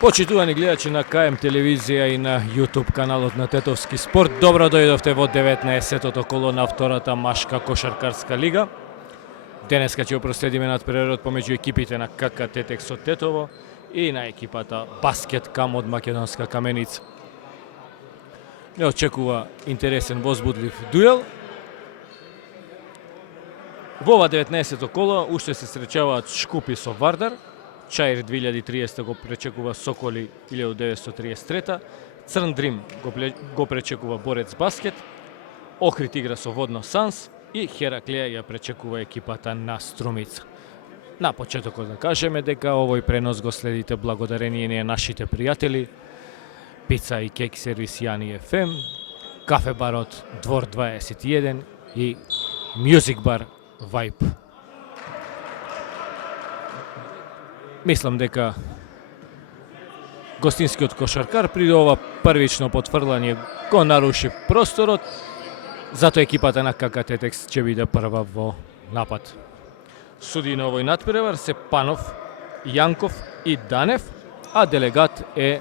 Почитувани гледачи на КМ телевизија и на YouTube каналот на Тетовски спорт, добро дојдовте во 19-тото коло на втората машка кошаркарска лига. Денеска ќе проследиме надпреварот помеѓу екипите на КК Тетекс од Тетово и на екипата Баскет Кам од Македонска Каменица. Не очекува интересен возбудлив дуел. Во ова 19-то коло уште се сречаваат Шкупи со Вардар. Чаир 2030 го пречекува Соколи 1933, Црн Дрим го пречекува Борец Баскет, Охрид игра со Водно Санс и Хераклеја ја пречекува екипата на Струмица. На почетокот да кажеме дека овој пренос го следите благодарение на нашите пријатели Пица и кек сервис Јани ФМ, Кафе барот Двор 21 и Мюзик бар Vibe. Мислам дека гостинскиот кошаркар при ова првично потврлање го наруши просторот, затоа екипата на КК Тетекс ќе биде прва во напад. Суди на овој надпревар се Панов, Јанков и Данев, а делегат е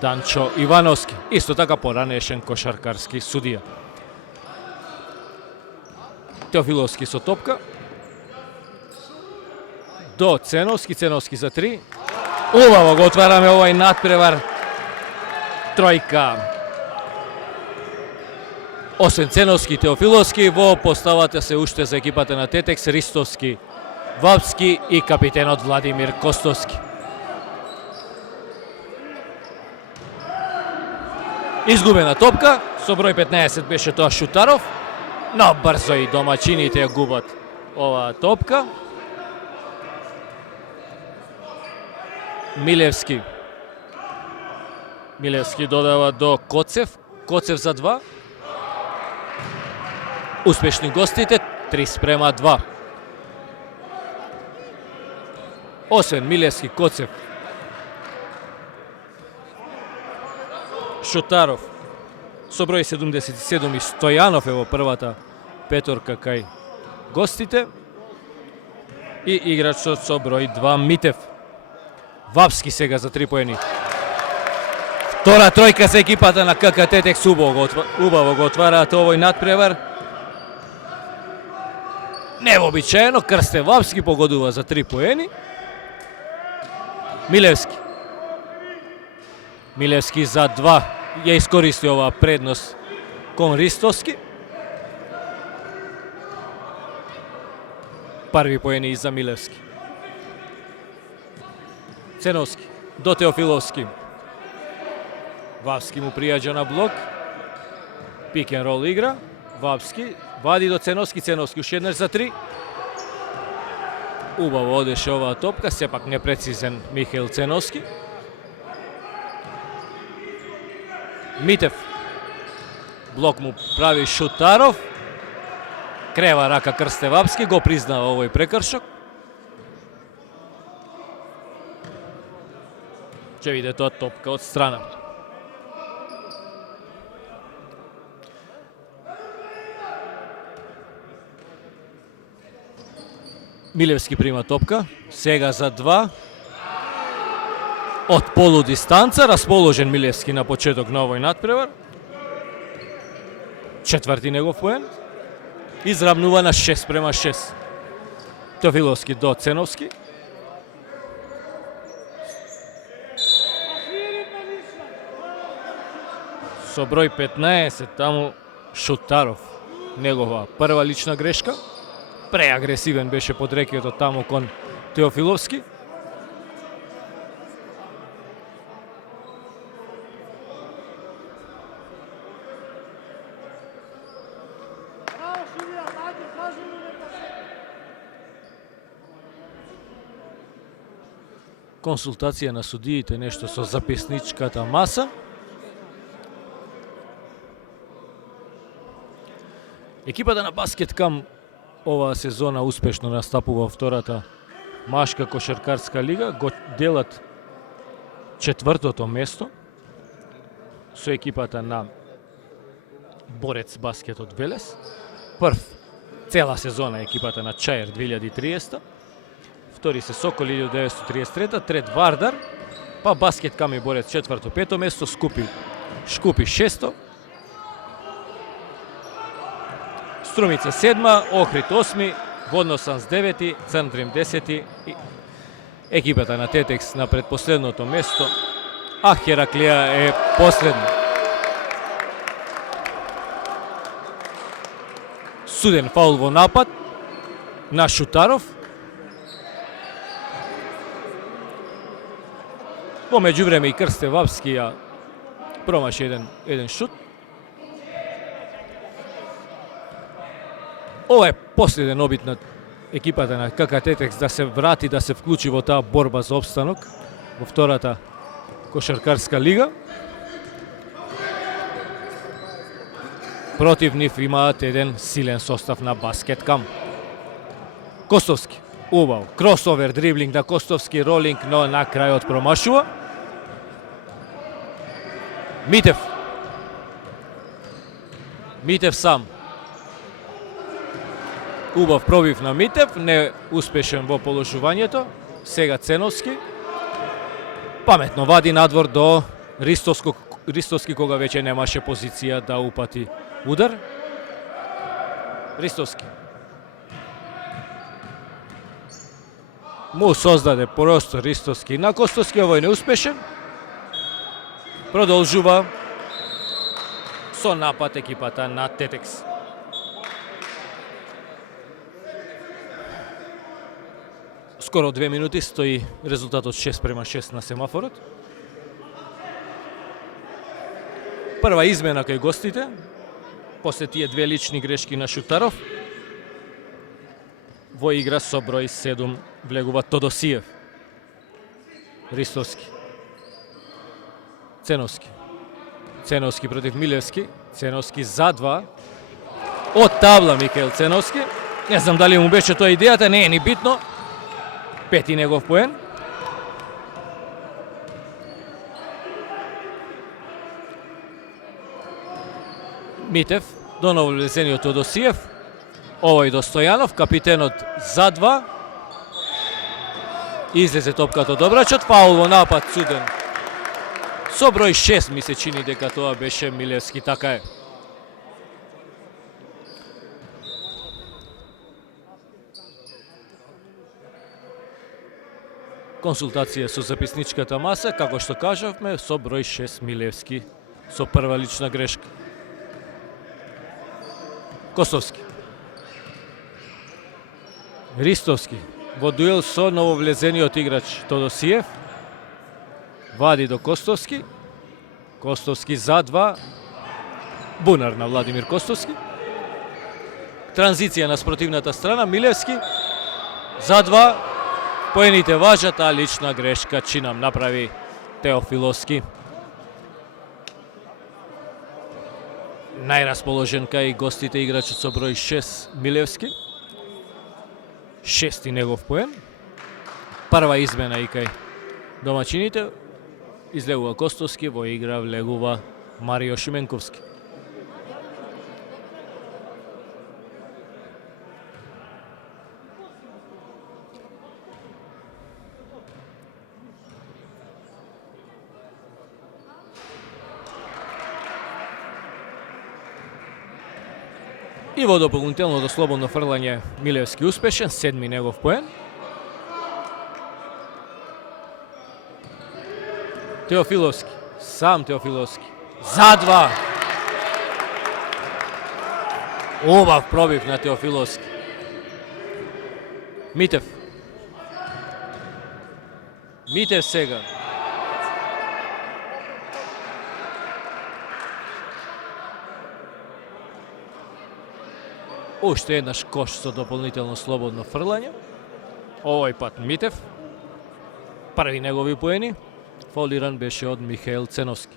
Данчо Ивановски, исто така поранешен кошаркарски судија. Теофиловски со топка. До Ценовски, Ценовски за 3. Убаво го отвараме овај надпревар. Тројка. Освен Ценовски и Теофиловски, во поставата се уште за екипата на Тетекс Ристовски, Вапски и капитенот Владимир Костовски. Изгубена топка, со број 15 беше тоа Шутаров, но брзо и домачините ја губат оваа топка. Милевски додава до Коцев. Коцев за 2. Успешни гостите, 3:2. Освен Милевски, Коцев, Шутаров, со број 77 и Стојанов е во првата петорка кај гостите и играчот со број 2 Митев. Вапски сега за 3 поени. Втора тројка за екипата на КК Тетекс, убаво го отвараат овој надпревар. Невообичаено, Крсте Вапски погодува за 3 поени. Милевски за 2 ја искористи оваа предност кон Ристовски. Први поени и за Милевски. Ценовски до Теофиловски. Вапски му пријаѓа на блок. Пик н рол игра. Вапски вади до Ценовски, Ценовски уште еднаш за 3. Убаво одеше оваа топка, сепак непрецизен Михаил Ценовски. Митев. Блок му прави Шутаров. Крева рака Крсте Вапски, го признава овој прекршок. Ќе виде тоа топка од страна. Милевски прима топка, сега за 2. Од полудистанца, расположен Милевски на почеток на овој надпревар. Четврти негов поен. Изравнува на 6:6. Теофиловски до Ценовски. Со број 15, таму Шутаров, негова прва лична грешка. Преагресивен беше подрекиот таму кон Теофиловски. Консултација на судиите, нешто со записничката маса. Екипата на Баскет Кам оваа сезона успешно настапува во втората машка кошаркарска лига, го делат четвртото место со екипата на Борец Баскет од Велес. Прв цела сезона екипата на Чаир 2030. Втори се Сокол 1933, трет Вардар Па Баскет Кам и Борец 4-5 место, Шкупи 6. Струмица 7, Охрид 8, Водносанс 9, Црн Дрим 10 и екипата на Тетекс на предпоследното место, а Хераклија е последно. Суден фаул во напад на Шутаров. Во меѓувреме и Крсте Вапски ја промаши еден шут. Ова е последен обид на екипата на КК Тетекс да се врати, да се вклучи во таа борба за опстанок во втората кошаркарска лига. Против нив имаат еден силен состав на Баскет Кам. Костовски, убав, кросовер, дриблинг на Костовски, ролинг, но на крајот промашува. Митев сам. Убав пробив на Митев, не успешен во положувањето. Сега Ценовски. Паметно вади надвор до Ристовски, кога веќе немаше позиција да упати удар. Ристовски. Му создаде простор Ристовски на Костовски, овој неуспешен. Продолжува со напад екипата на Тетекс. Скоро 2 минути стои резултатот 6:6 на семафорот. Прва измена кај гостите, после тие две лични грешки на Шутаров. Во игра со број 7 влегува Тодосиев. Ристовски. Ценовски против Милевски. Ценовски за 2. Од табла Микаел Ценовски. Не знам дали му беше тоа идејата, не е ни битно. Пети негов поен. Митев, до нововлезениот Тодосиев. Овој до Стојанов, капитенот за 2. Излезе топката од обрачот, фаул во напад суден. Со број 6 ми се чини дека тоа беше Милевски, така е. Консултација со записничката маса, како што кажавме, со број 6 Милевски, со прва лична грешка. Костовски. Ристовски, во дуел со нововлезениот играч Тодосиев. Вади до Костовски. Костовски за 2. Бунар на Владимир Костовски. Транзиција на спротивната страна, Милевски. За 2. Поените важат, а лична грешка чинам направи Теофиловски. Најрасположен кај гостите играчот со број 6 Милевски. Шести негов поен. Прва измена и кај домачините. Излегува Костовски, во игра влегува Марио Шименковски. И во дополнителното слободно фрлање Милевски успешен, седми негов поен. Теофиловски, сам Теофиловски, за 2. Убав пробив на Теофиловски. Митев сега. Уште еднаш кош со дополнително слободно фрлање. Овој пат Митев. Први негови поени. Фаулиран беше од Михаел Ценовски.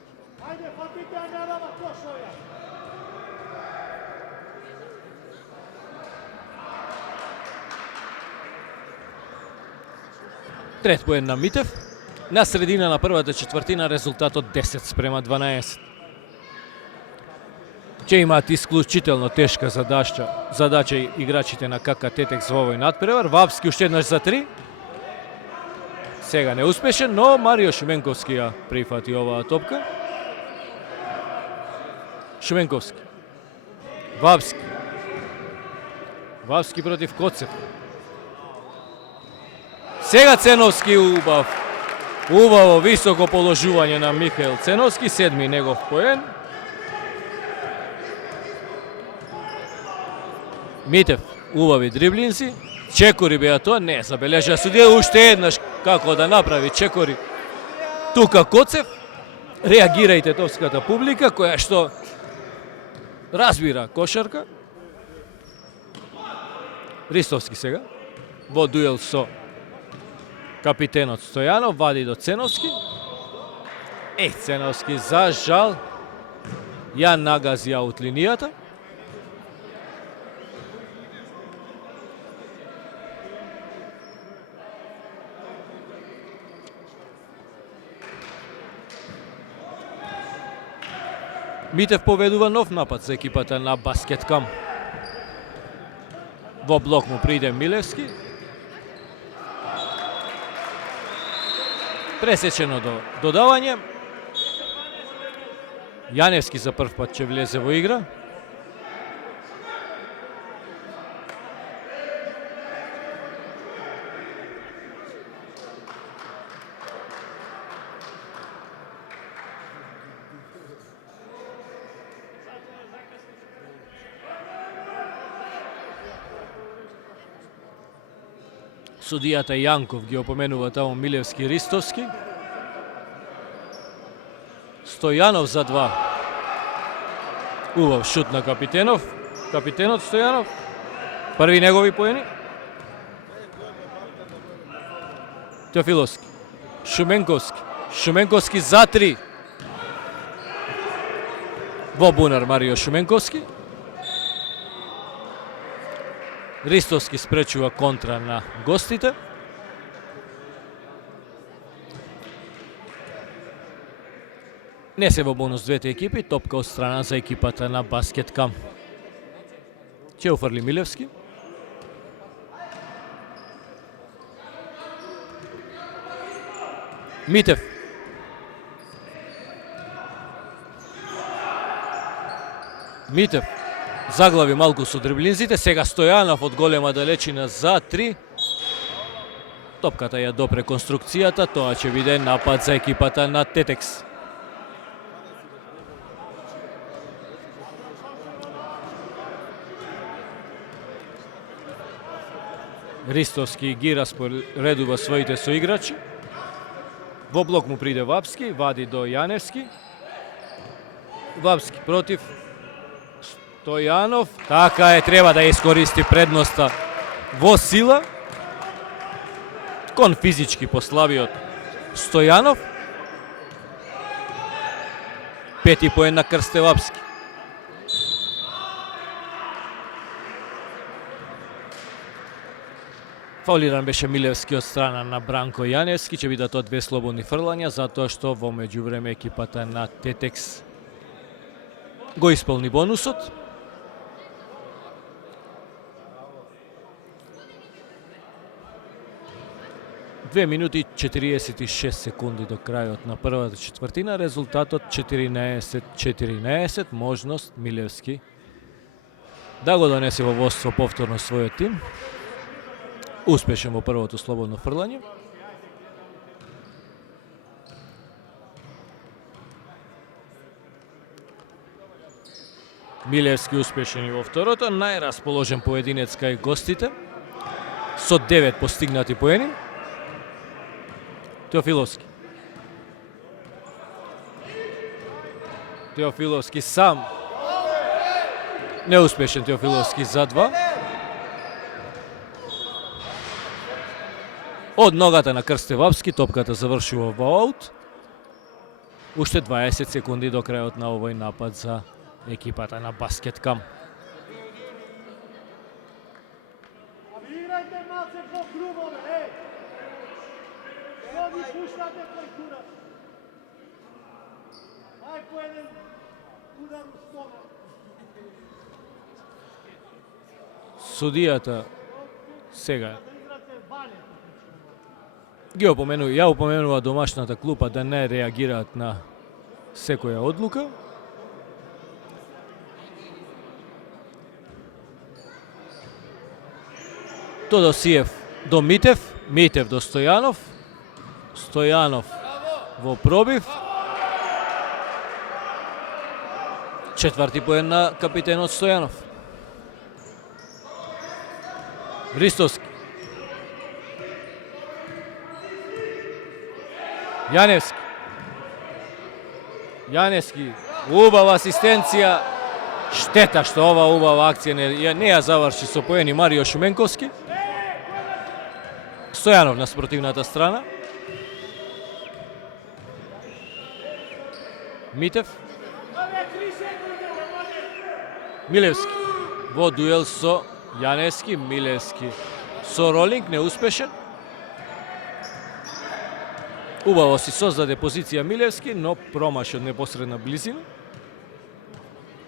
Трет поен на Митев. На средина на првата четвртина резултатот 10:12. Ќе имаат исклучително тешка задача играчите на КК Тетекс во овој надпревар. Вапски уште еднаш за 3. Сега неуспешен, но Марио Шуменковски ја прифати оваа топка. Шуменковски. Вапски. Вапски против Коцев. Сега Ценовски убаво високо положување на Михаил Ценовски, седми негов поен. Митев, убави дриблинси, чекори беа тоа, не забележа судија уште еднаш како да направи чекори. Тука Коцев, реагира и тетовската публика која што разбира кошарка. Ристовски сега, во дуел со капитенот Стојанов, вади до Ценовски. Ценовски за жал ја нагази аут линијата. Митев поведува нов напад за екипата на Баскеткам. Во блок му приде Милевски. Пресечено до додавање. Јаневски за прв пат ќе влезе во игра. Судијата Јанков ги опоменува таму Милевски и Ристовски. Стојанов за 2. Убав шут на капитенов. Капитенот Стојанов. Први негови поени. Теофиловски. Шуменковски. Шуменковски за 3. Во бунар Марио Шуменковски. Ристовски спречува контра на гостите. Не се во бонус двете екипи, топка од страна за екипата на Баскеткам. Ќе уфрли Милевски. Митев. Митев заглави малку со дриблинзите, сега Стојанов од голема далечина за 3. Топката ја допре конструкцијата, тоа ќе биде напад за екипата на Тетекс. Ристовски ги распоредува своите соиграчи. Во блок му приде Вапски, вади до Јаневски. Вапски против Стојанов. Така е, треба да искористи предноста во сила. Кон физички послабиот Стојанов. Пети поен на Крсте Вапски. Фаулиран беше Милевски од страна на Бранко Јаневски, ќе бидат од 2 слободни фрлања, затоа што во меѓувреме екипата на Тетекс го исполни бонусот. Две минути и 46 секунди до крајот на првата четвртина, резултатот 14-14, можност Милевски да го донесе во водство повторно својот тим. Успешен во првото слободно фрлање. Милевски успешен и во второто, најрасположен поединец кај гостите, со 9 постигнати поени. Теофиловски. Теофиловски сам. Неуспешен Теофиловски за 2. Од ногата на Крсте Вапски, топката завршува во аут. Уште 20 секунди до крајот на овој напад за екипата на Баскеткам. Судијата сега Ја упоменува домашната клупа да не реагираат на секоја одлука. Тодосиев до Митев, Митев до Стојанов, Стојанов во пробив. Четврти поен на капитенот Стојанов. Ристовски. Јаневски. Јаневски. Убава асистенција. Штета што ова убава акција не ја заврши со поени Марио Шуменковски. Стојанов на спротивната страна. Митев. Милевски во дуел со Јаневски, Милевски со ролинг неуспешен. Убаво си создаде позиција Милевски, но промаши од непосредна близина.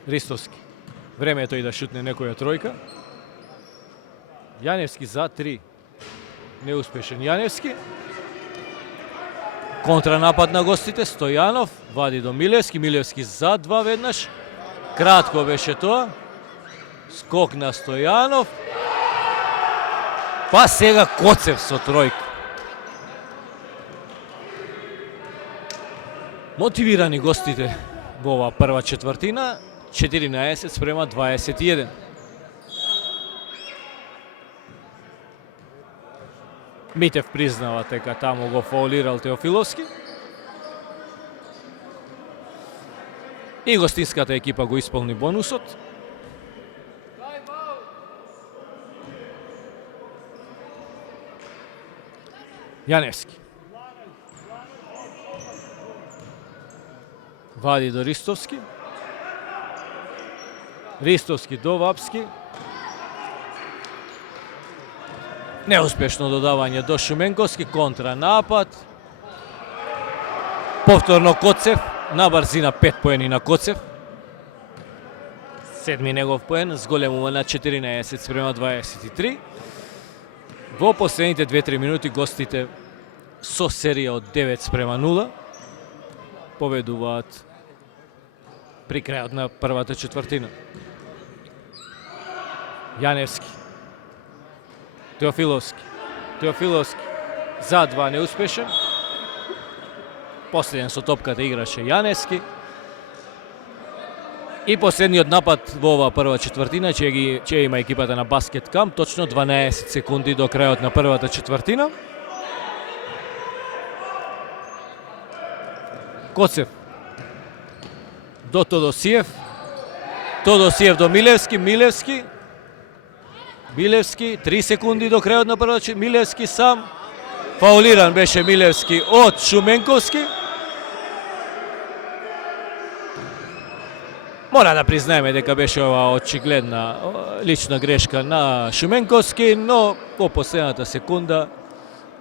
Ристовски. Време е тој да шутне некоја тројка. Јаневски за 3. Неуспешен Јаневски. Контранапад на гостите, Стојанов вади до Милевски, Милевски за 2 веднаш. Кратко беше тоа. Скок на Стојанов. Па сега Коцев со тројка. Мотивирани гостите во оваа прва четвртина, 14 спрема 21. Митев признава дека таму го фаулирал Теофиловски. И гостинската екипа го исполни бонусот. Јаневски. Вади до Ристовски. Ристовски до Вапски. Неуспешно додавање до Шуменковски, контранапад. Повторно Коцев, на брзина 5 поени на Коцев. Седми негов поен, зголемува на 14 спрема 23. Во последните 2-3 минути гостите со серија од 9 спрема 0 победуваат при крајот на првата четвртина. Јаневски. Теофиловски. Теофиловски за 2 неуспешен. Последен со топката играше Јаневски. И последниот напад во оваа прва четвртина ќе има екипата на Баскет Камп, точно 12 секунди до крајот на првата четвртина. Коцев до Тодосиев. Тодосиев до Милевски, Милевски. Милевски, 3 секунди до крајот на првата четвртина. Милевски сам. Фаулиран беше Милевски од Шуменковски. Мора да признаеме дека беше ова очигледна лична грешка на Шуменковски, но во последната секунда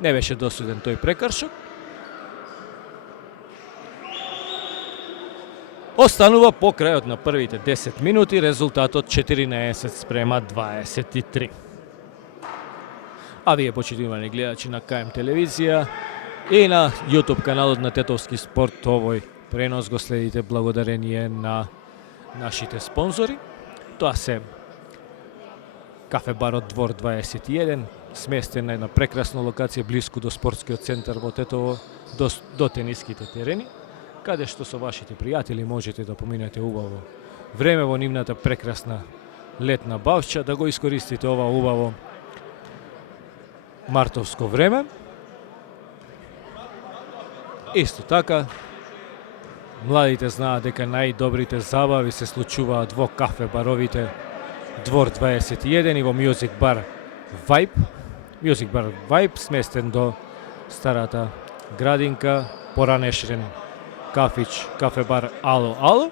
не беше досуден тој прекршок. Останува по крајот на првите 10 минути резултатот 14 спрема 23. А вие, почитувани гледачи на КМ телевизија и на YouTube каналот на Тетовски спорт, овој пренос го следите благодарение на нашите спонзори. Тоа се Кафе барот Двор 21, сместен на една прекрасна локација блиску до спортскиот центар во Тетово, до тениските терени, каде што со вашите пријатели можете да поминете убаво време во нивната прекрасна летна бавча, да го искористите ова убаво мартовско време. Исто така, младите знаат дека најдобрите забави се случуваат во кафе баровите Двор 21 и во Music Bar Vibe. Music Bar Vibe сместен до старата градинка, поранешен кафич, кафе бар Ало Ало.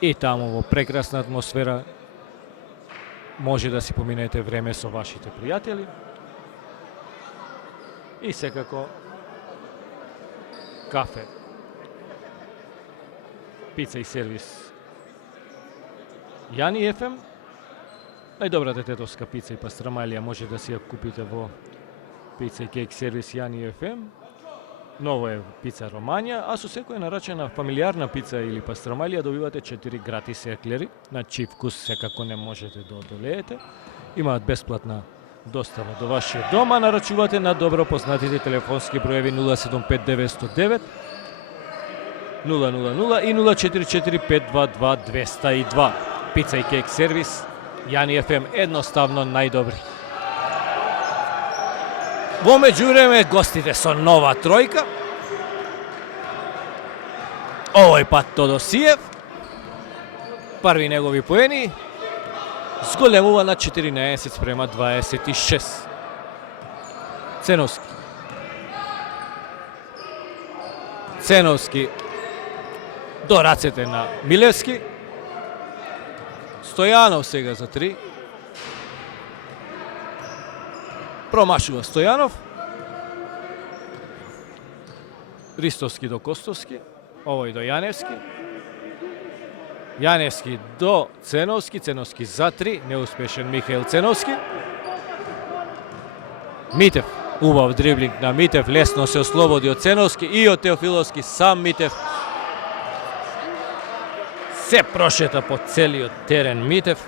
И таму во прекрасна атмосфера може да си поминете време со вашите пријатели. И секако кафе, пица и сервис Јани ФМ. Најдобрата тетовска пица и пастрамалија може да си ја купите во Пица и кейк сервис Јани FM. Ново е пица Ромања, а со секоја нарачена фамилиарна пица или пастрамалија добивате 4 гратис еклери, на чиј вкус секако не можете да одолеете. Имаат бесплатна достава до вашиот дом, а нарачувате на добро познатите телефонски броеви 075 909 000 и 044 522 202. Пица и кейк сервис Јани FM, едноставно најдобри. Во меѓувреме гостите со нова тројка. Овој пат Тодосиев. Први негови поени. Зголемува на 14 спрема 26. Ценовски. Ценовски до рацете на Милевски. Стојанов сега за 3. Промашува Стојанов. Ристовски до Костовски. Овој до Јаневски. Јаневски до Ценовски. Ценовски за 3. Неуспешен Михаил Ценовски. Митев. Убав дриблинг на Митев. Лесно се ослободи од Ценовски и од Теофиловски. Сам Митев се прошета по целиот терен Митев.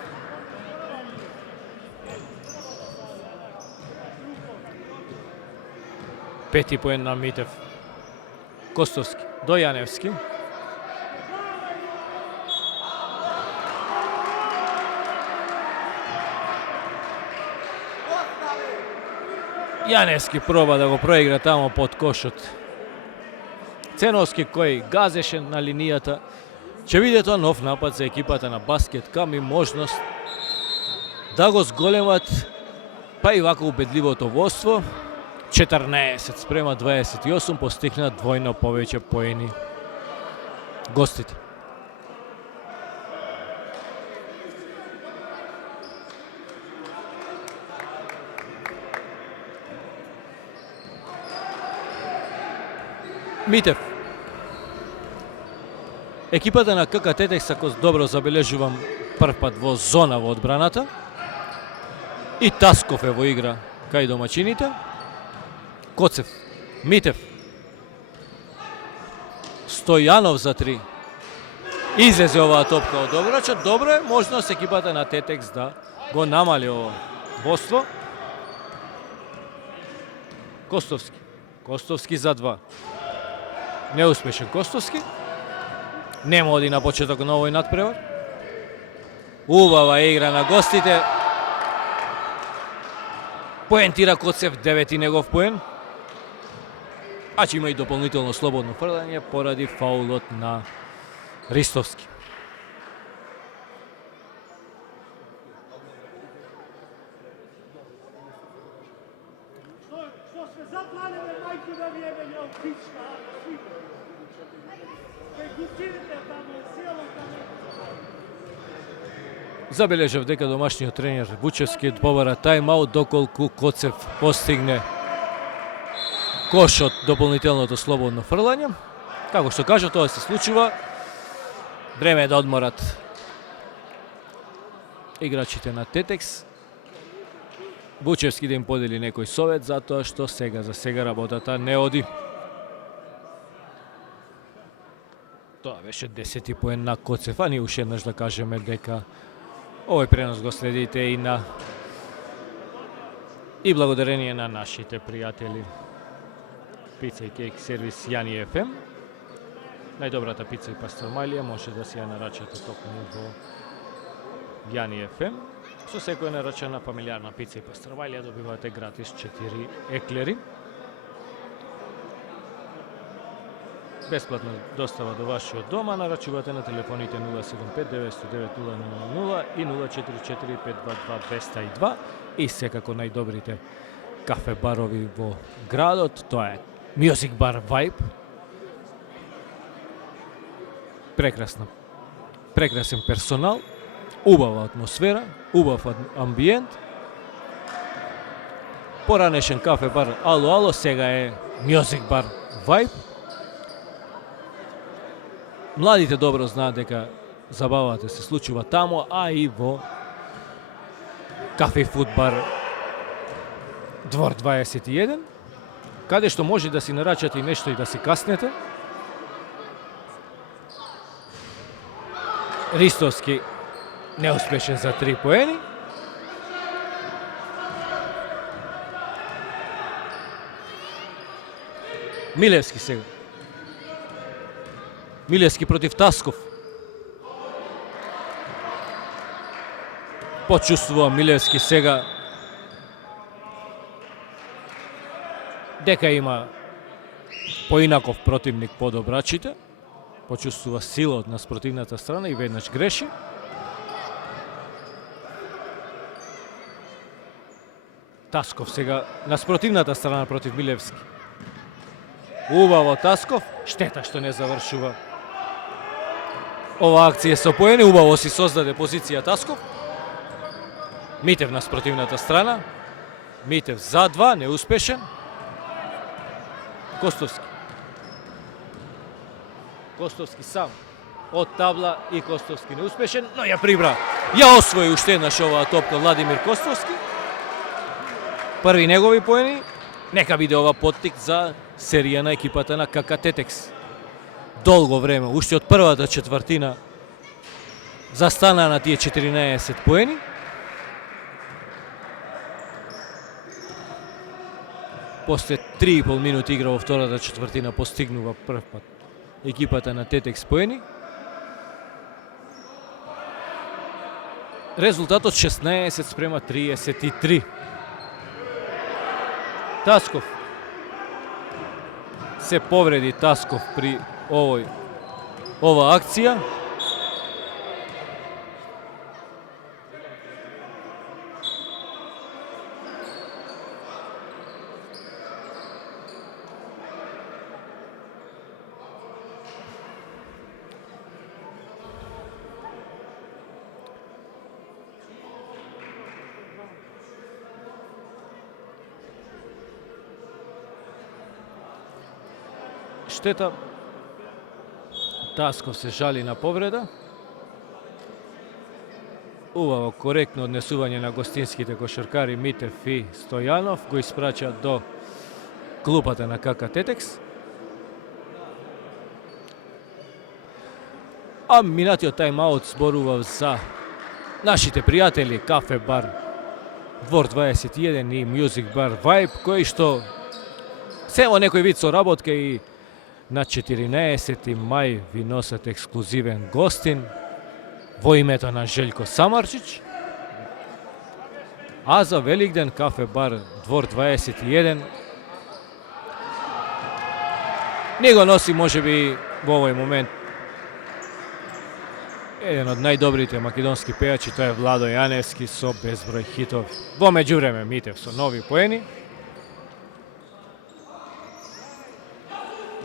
Пети поен на Митев. Костовски до Јаневски. Јаневски проба да го проигра тамо под кошот. Ценовски кој газеше на линијата. Ќе биде тоа нов напад за екипата на Баскет Кам и можност да го зголемат, па и вака убедливото водство. 14 спрема 28 постигнат двојно повеќе поени гостите. Митев. Екипата на КК Тетекс, ако добро забележувам, прв пат во зона во одбраната. И Тасков е во игра кај домачините. Коцев, Митев, Стојанов за 3. Излезе оваа топка од обрачот. Добро е, можност екипата на Тетекс да го намали ова водство. Костовски. Костовски за 2. Неуспешен Костовски. Нема оди на почеток на овој надпревар. Убава игра на гостите. Поентира Коцев, 9 негов поен. А че има и дополнително слободно фрлање поради фаулот на Ристовски. Забележав дека домашниот тренер Вучевски побара тајм-аут доколку Коцев постигне кош од дополнителното слободно фрлање. Како што кажа, тоа се случува. Време е да одморат играчите на Тетекс. Вучевски да им подели некој совет, затоа што за сега работата не оди. Тоа беше 10 поен на Коцев, а ние уште еднаш да кажеме дека овој пренос го следите и благодарение на нашите пријатели Пица и кейк сервис Јани FM. Најдобрата пица и пастормалија може да си ја нарачате токму во Јани FM. Со секоја нарачена фамилиарна пица и пастормалија добивате гратис 4 еклери. Бесплатна достава до вашиот дома, нарачувате на телефоните 075 909 000 и 044 522 202 и секако најдобрите кафе барови во градот, тоа е Music Bar Vibe. Прекрасен персонал, убава атмосфера, убав амбиент. Поранешен кафе бар Ало, сега е Music Bar Vibe. Младите добро знаат дека забавата се случува тамо, а и во кафе и фуд бар Двор 21, каде што може да си нарачате и нешто и да си каснете. Ристовски неуспешен за 3 поени. Милевски сега. Милевски против Тасков. Почувствува Милевски сега дека има поинаков противник под обрачите. Почувствува сила од наспротивната страна и веднаш греши. Тасков сега наспротивната страна против Милевски. Убаво Тасков, штета што не завршува ова акција со поени, убаво си создаде позиција Тасков. Митев наспротивната страна. Митев за 2, неуспешен. Костовски. Костовски сам од табла и Костовски неуспешен, но ја прибра. Ја освои уште еднаш оваа топка Владимир Костовски. Први негови поени. Нека биде ова поттик за серија на екипата на КК Тетекс. Долго време, уште од првата четвртина, застана на тие 14 поени. После 3,5 минути игра во втората четвртина постигнува прв пат екипата на Тетекс поени. Резултатот 16:33. Тасков. Се повреди Тасков при ова акција. Штета. Тасков се жали на повреда. Убаво коректно однесување на гостинските кошаркари Митев и Стојанов го испрача до клупата на КК Тетекс. А минатиот тайм-аут зборува за нашите пријатели Кафе бар Двор 21 и Music бар Vibe, кои што се во некој вид соработка и на 14. мај ви носат ексклузивен гостин во името на Желјко Самарчич. А за Великден Кафе бар Двор 21 не го носи можеби во овој момент еден од најдобрите македонски пејачи, тоа е Владо Јаневски со безброј хитови. Во меѓувреме Митев со нови поени.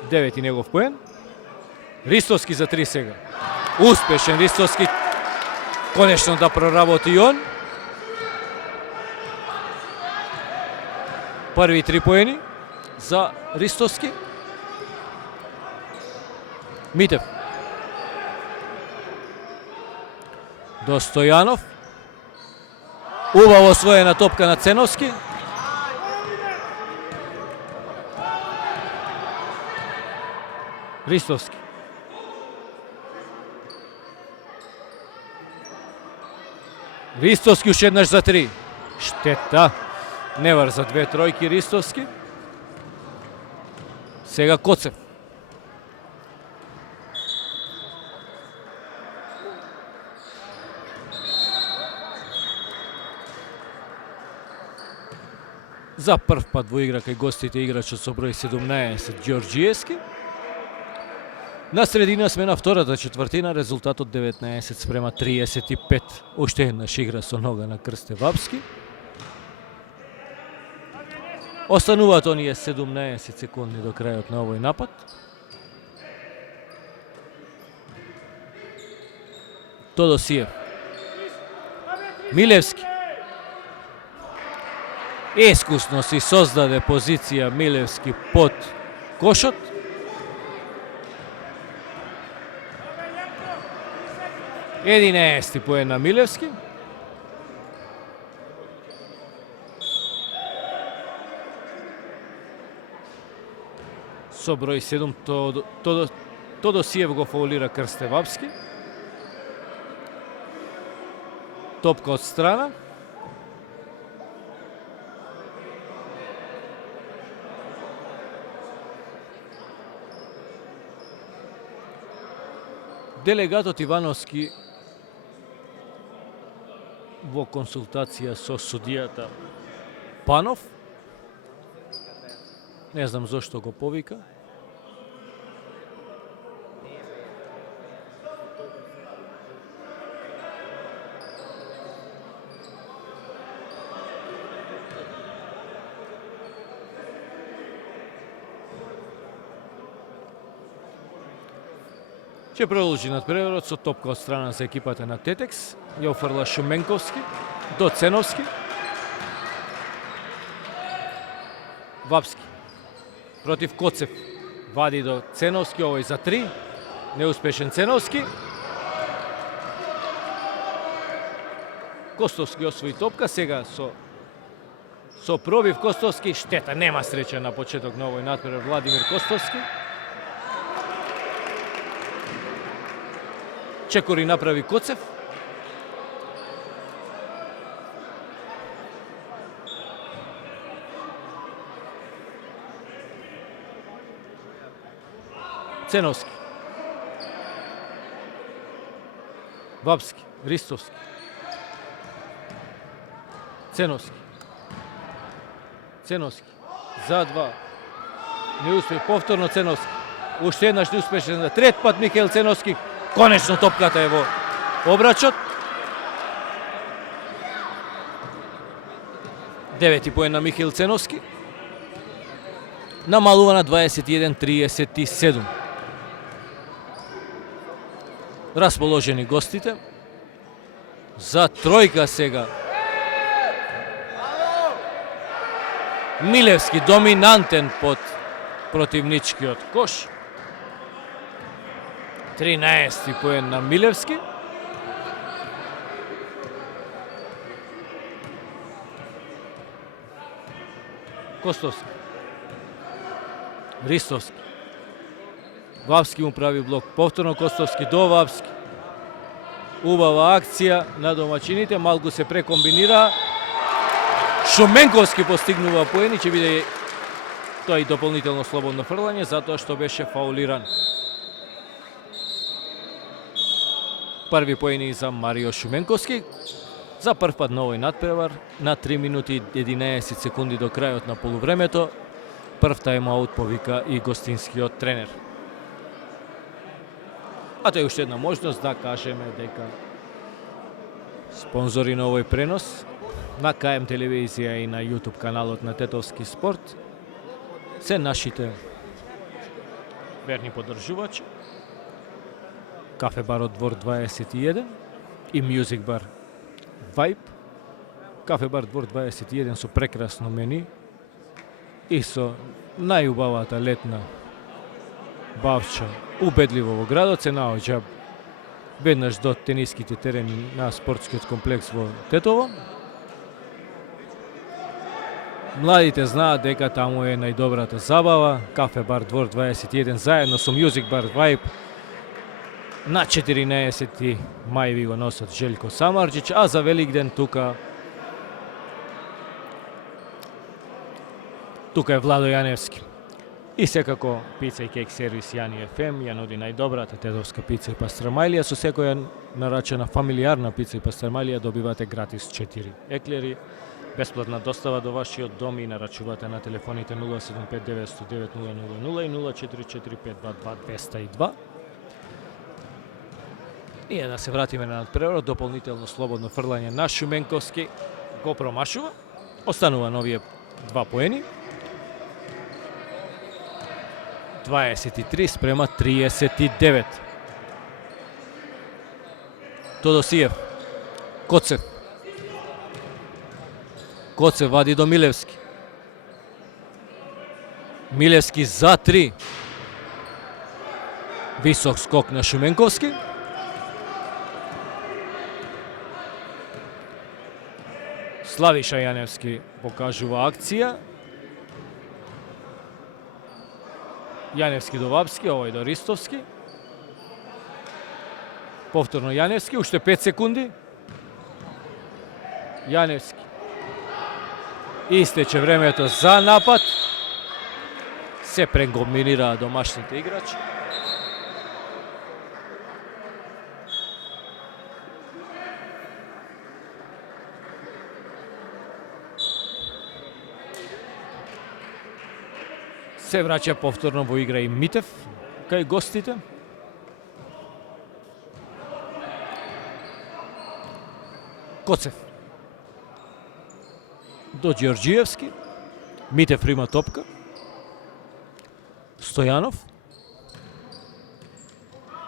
9 негов поен. Ристовски за 3 сега. Успешен Ристовски. Конечно да проработи и он. Први 3 поени за Ристовски. Митев. До Стојанов. Убаво освоена топка на Ценовски. Ристовски. Ристовски уште еднаш за 3. Штета. Невар за 2 тројки Ристовски. Сега Коцев. За прв пат во игра кај гостите играчот со број 17 Ѓорѓиевски. На средина сме на втората четвртина, резултатот 19:35. Уште еднаш игра со нога на Крсте Вапски. Остануваат оние 17 секунди до крајот на овој напад. Тодосиев. Милевски. Искусно си создаде позиција Милевски под кошот. Единести поен на Милевски. Со број 7 Тодосиев го фаулира Крстевапски. Топка од страна. Делегатот Ивановски во консултација со судијата Панов. Не знам зошто го повика. Ќе продолжи надпреварот со топка од страна за екипата на Тетекс. Ја офрла Шуменковски до Ценовски. Вапски против Коцев. Вади до Ценовски, овој за 3. Неуспешен Ценовски. Костовски освои топка, сега со пробив Костовски. Штета, нема среќа на почеток на овој надпревар Владимир Костовски. Чекори направи Коцев. Ценовски. Вапски. Ристовски. Ценовски. Ценовски. За 2. Не успе. Повторно Ценовски. Уште еднаш неуспешен. За трет пат Михаил Ценовски. Конечно топката е во обрачот. 9 поен на Михаил Ценовски. Намалува на 21-37. Расположени гостите. За тројка сега. Милевски доминантен под противничкиот кош. 13 поен на Милевски. Костовски. Ристовски. Вапски му прави блок. Повторно Костовски до Вапски. Убава акција на домачините. Малку се прекомбинира. Шуменковски постигнува поени. Ќе биде тоа и дополнително слободно фрлање, затоа што беше фаулиран. Први поени за Марио Шуменковски. За прв пат на овој надпревар, на 3 минути и 11 секунди до крајот на полувремето, прв тајм-аут повика и гостинскиот тренер. А тоа е уште една можност да кажеме дека спонзори на овој пренос на КМ телевизија и на YouTube каналот на Тетовски спорт се нашите верни поддржувачи. Кафе барот Двор 21 и Music бар Vibe. Кафе бар Двор 21 со прекрасно мени и со најубавата летна бавча убедливо во градот се наоѓа веднаш до тениските терени на спортскиот комплекс во Тетово. Младите знаат дека таму е најдобрата забава. Кафе бар Двор 21 заедно со Music бар Vibe на 14 мај ви го носат Желјко Самарџиќ, а за Великден тука е Владо Јаневски. И секако пица и кек сервис Јани ФМ ја нуди најдобрата тетовска пица и пастрамајлија. Со секоја нарачена фамилијарна пица и пастрамајлија добивате гратис 4 еклери. Бесплатна достава до вашиот дом и нарачувате на телефоните 075 909 000 и 0445 22 202. Ние да се вратиме на надпреварот, дополнително слободно фрлање на Шуменковски го промашува. Останува новие 2 поени. 23 спрема 39. Тодосиев. Коцев. Коцев вади до Милевски. Милевски за 3. Висок скок на Шуменковски. Славиша Јаневски покажува акција. Јаневски до Вапски, овој до Ристовски. Повторно Јаневски, уште 5 секунди. Јаневски. Истече времето за напад. Се прекомбинираа домашните играчи. Се враќа повторно во игра и Митев кај гостите. Коцев до Ѓорѓиевски. Митев прима топка. Стојанов.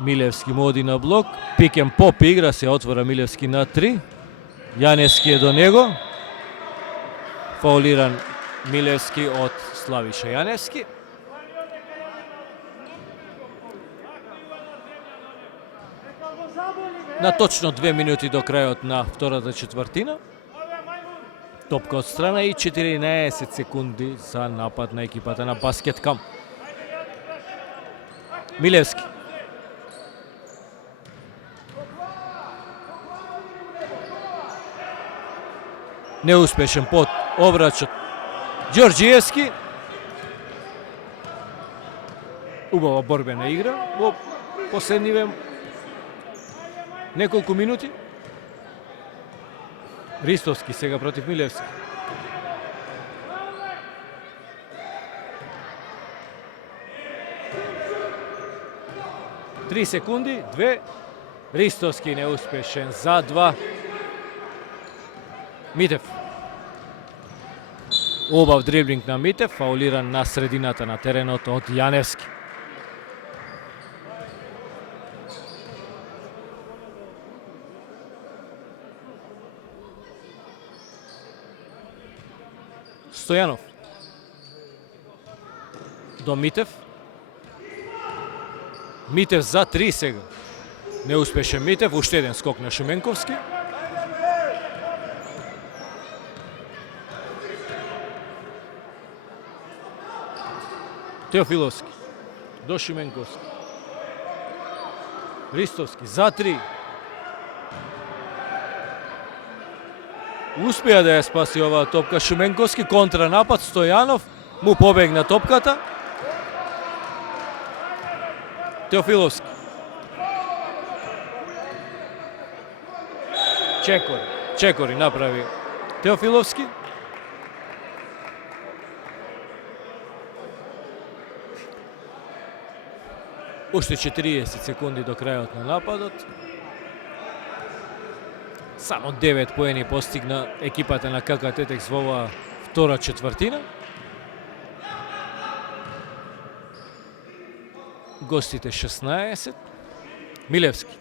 Милевски му оди на блок. Пикен поп игра, се отвора Милевски на 3. Јаневски е до него. Фаулиран Милевски од Славиша Јаневски. На точно 2 минути до крајот на втората четвртина. Топка од страна и 14 секунди за напад на екипата на Баскеткам. Милевски. Неуспешен под обрачот Ѓорѓиевски. Убава борбена игра во последниве неколку минути. Ристовски сега против Милевски. Три секунди, 2. Ристовски неуспешен за 2. Митев. Убав дриблинг на Митев, фаулиран на средината на теренот од Јаневски. Стојанов. До Митев. Митев за 3 сега. Неуспешен Митев, уште еден скок на Шуменковски. Теофиловски до Шуменковски. Ристовски за 3. Успеа да ја спаси оваа топка Шуменковски, контранапад, Стојанов му побегна топката. Теофиловски. Чекори направи Теофиловски. Уште 40 секунди до крајот на нападот. Само 9 поени постигна екипата на КК Тетекс во оваа втора четвртина. Гостите 16. Милевски.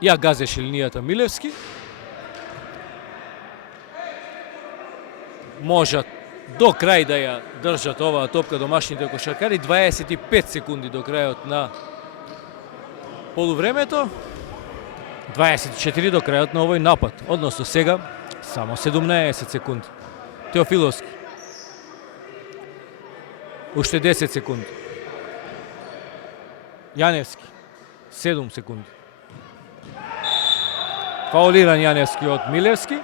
Ја газеше линијата Милевски. Можат до крај да ја држат оваа топка домашните кошаркари. 25 секунди до крајот на полувремето. 24 до крајот на овој напад. Односно сега само 17 секунди. Теофиловски. Уште 10 секунди. Јаневски. 7 секунди. Фаулиран Јаневски од Милевски.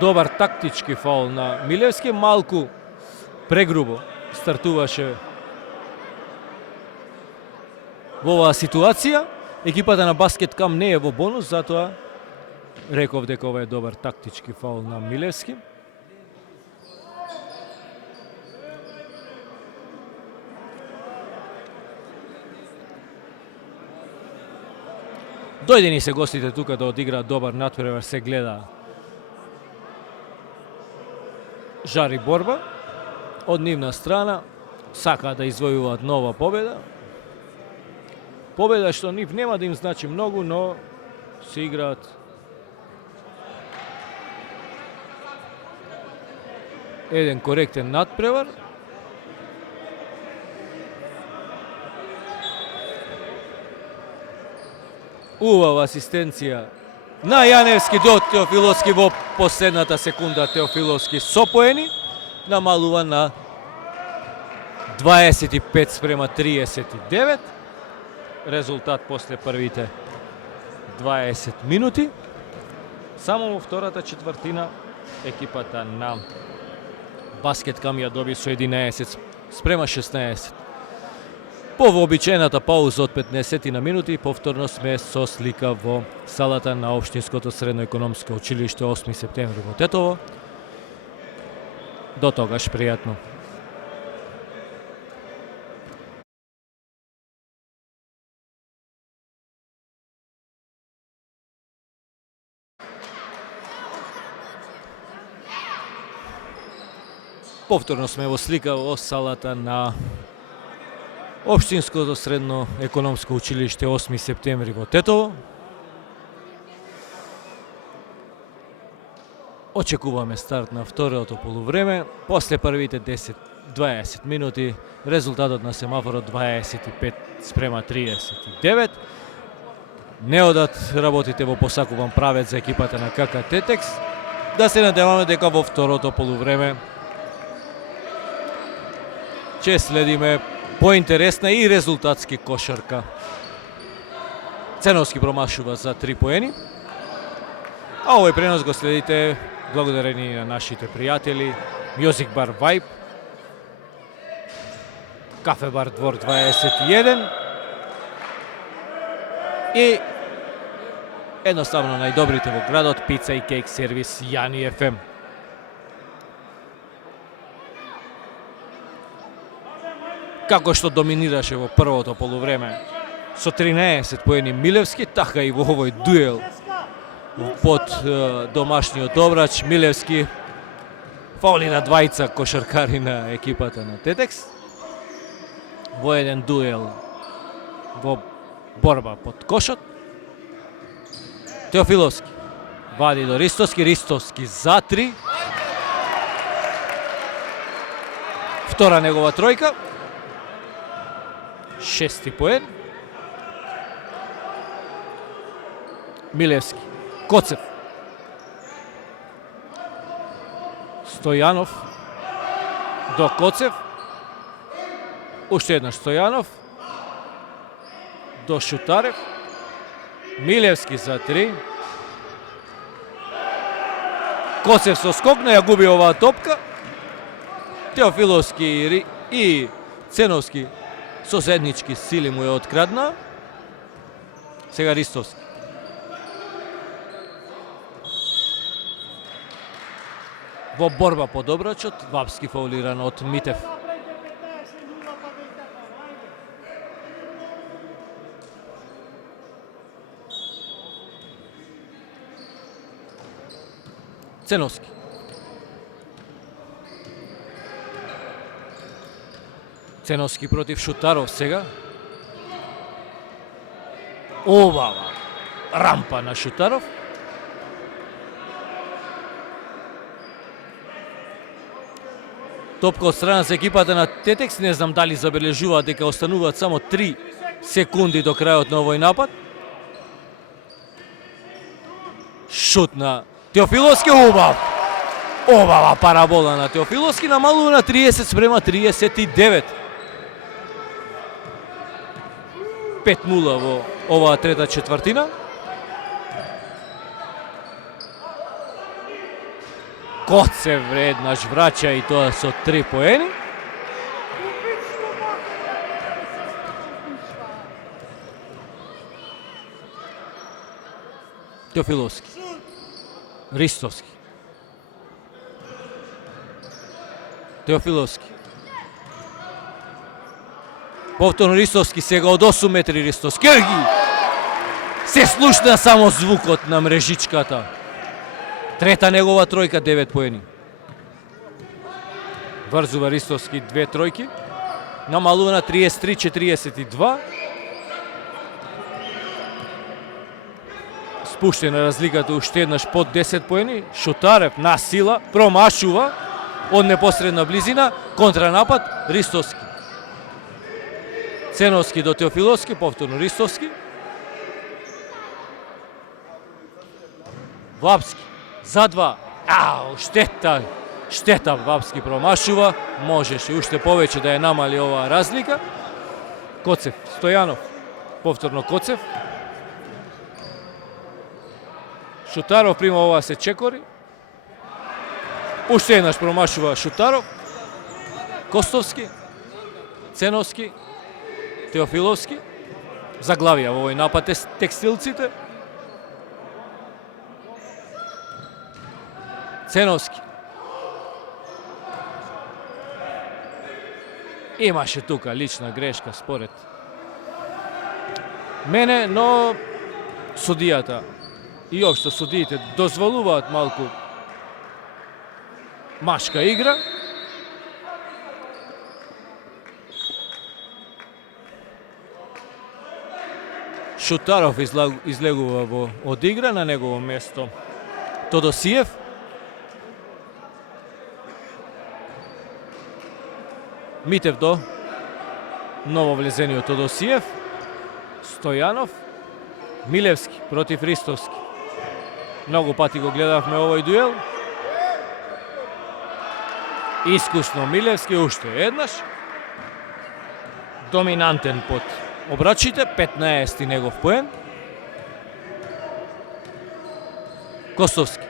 Добар тактички фаул на Милевски. Малку прегрубо стартуваше во оваа ситуација. Екипата на Баскеткам не е во бонус, затоа реков дека ова е добар тактички фаул на Милевски. Дојдени се гостите тука да одиграат добар натпревар, се гледа жари борба. Од нивна страна сакаат да извојуваат нова победа. Победа што нив нема да им значи многу, но се играат еден коректен натпревар. Убава асистенција на Јаневски до Теофиловски во последната секунда. Теофиловски со поени намалува на 25:39. Резултат после првите 20 минути. Само во втората четвртина екипата на Баскет Кам ја доби со 11:16. По вообичаената пауза од 15 на минути, повторно сме со слика во салата на Општинското средно економско училиште 8 септември во Тетово. До тогаш пријатно. Повторно сме во слика во салата на Општинското средно економско училиште 8 септември во Тетово. Очекуваме старт на второто полувреме. После првите 10-20 минути резултатот на семафорот 25:39. Не одат работите во посакуван правец за екипата на КК Тетекс. Да се надеваме дека во второто полувреме ќе следиме поинтересна и резултатски кошарка. Ценовски промашува за 3 поени. А овој пренос го следите благодарение на нашите пријатели Music Bar Vibe, Кафе Бар Двор 21 и едноставно најдобрите во градот пица и кейк сервис Јани FM. Како што доминираше во првото полувреме со 13 поени Милевски, така и во овој дуел под домашниот обрач Милевски фаули на двајца кошаркари на екипата на Тетекс. Во еден дуел во борба под кошот. Теофиловски вади до Ристовски, Ристовски за 3. Втора негова тројка. 6 поен. Милевски, Коцев, Стојанов до Коцев, уште еднаш Стојанов до Шутарев, Милевски за 3. Коцев со скок, но ја губи оваа топка. Теофиловски и Ценовски со заеднички сили му ја открадна. Сега Ристовски. Во борба под обрачот, Вапски фаулиран од Митев. Ценовски. Ценовски против Шутаров сега. Оваа рампа на Шутаров. Топка од страна за екипата на Тетекс. Не знам дали забележуваат дека остануваат само 3 секунди до крајот на овој напад. Шут на Теофиловски, Обава парабола на Теофиловски намалува на 30:39. 5:0 во оваа трета четвртина. Коцев веднаш враќа и тоа со 3 поени. Теофиловски. Ристовски. Теофиловски. Повторно Ристовски, сега од 8 метри Ристовски. Се слушна само звукот на мрежичката. Трета негова тројка, 9 поени. Врзува Ристовски 2 тројки. Намалува на 33:42. Спуштена разликата уште еднаш под 10 поени. Шутарев на сила промашува од непосредна близина. Контранапад Ристовски. Ценовски до Теофиловски, повторно Ристовски. Вапски за 2. Ау, штета Вапски промашува, можеше уште повеќе да ја намали оваа разлика. Коцев, Стојанов, повторно Коцев. Шутаров прима ова се чекори. Уште еднаш промашува Шутаров. Костовски, Ценовски, Теофиловски. Заглавија во овој напад текстилците. Ценовски. Имаше тука лична грешка според мене, но судијата и општо судиите дозволуваат малку машка игра. Шутаров излегува од игра, на негово место Тодосиев. Митев до ново влезениот Тодосиев. Стојанов. Милевски против Ристовски. Многу пати го гледавме овој дуел. Искусно Милевски уште еднаш. Доминантен под обрачите, 15-ти негов поен. Костовски.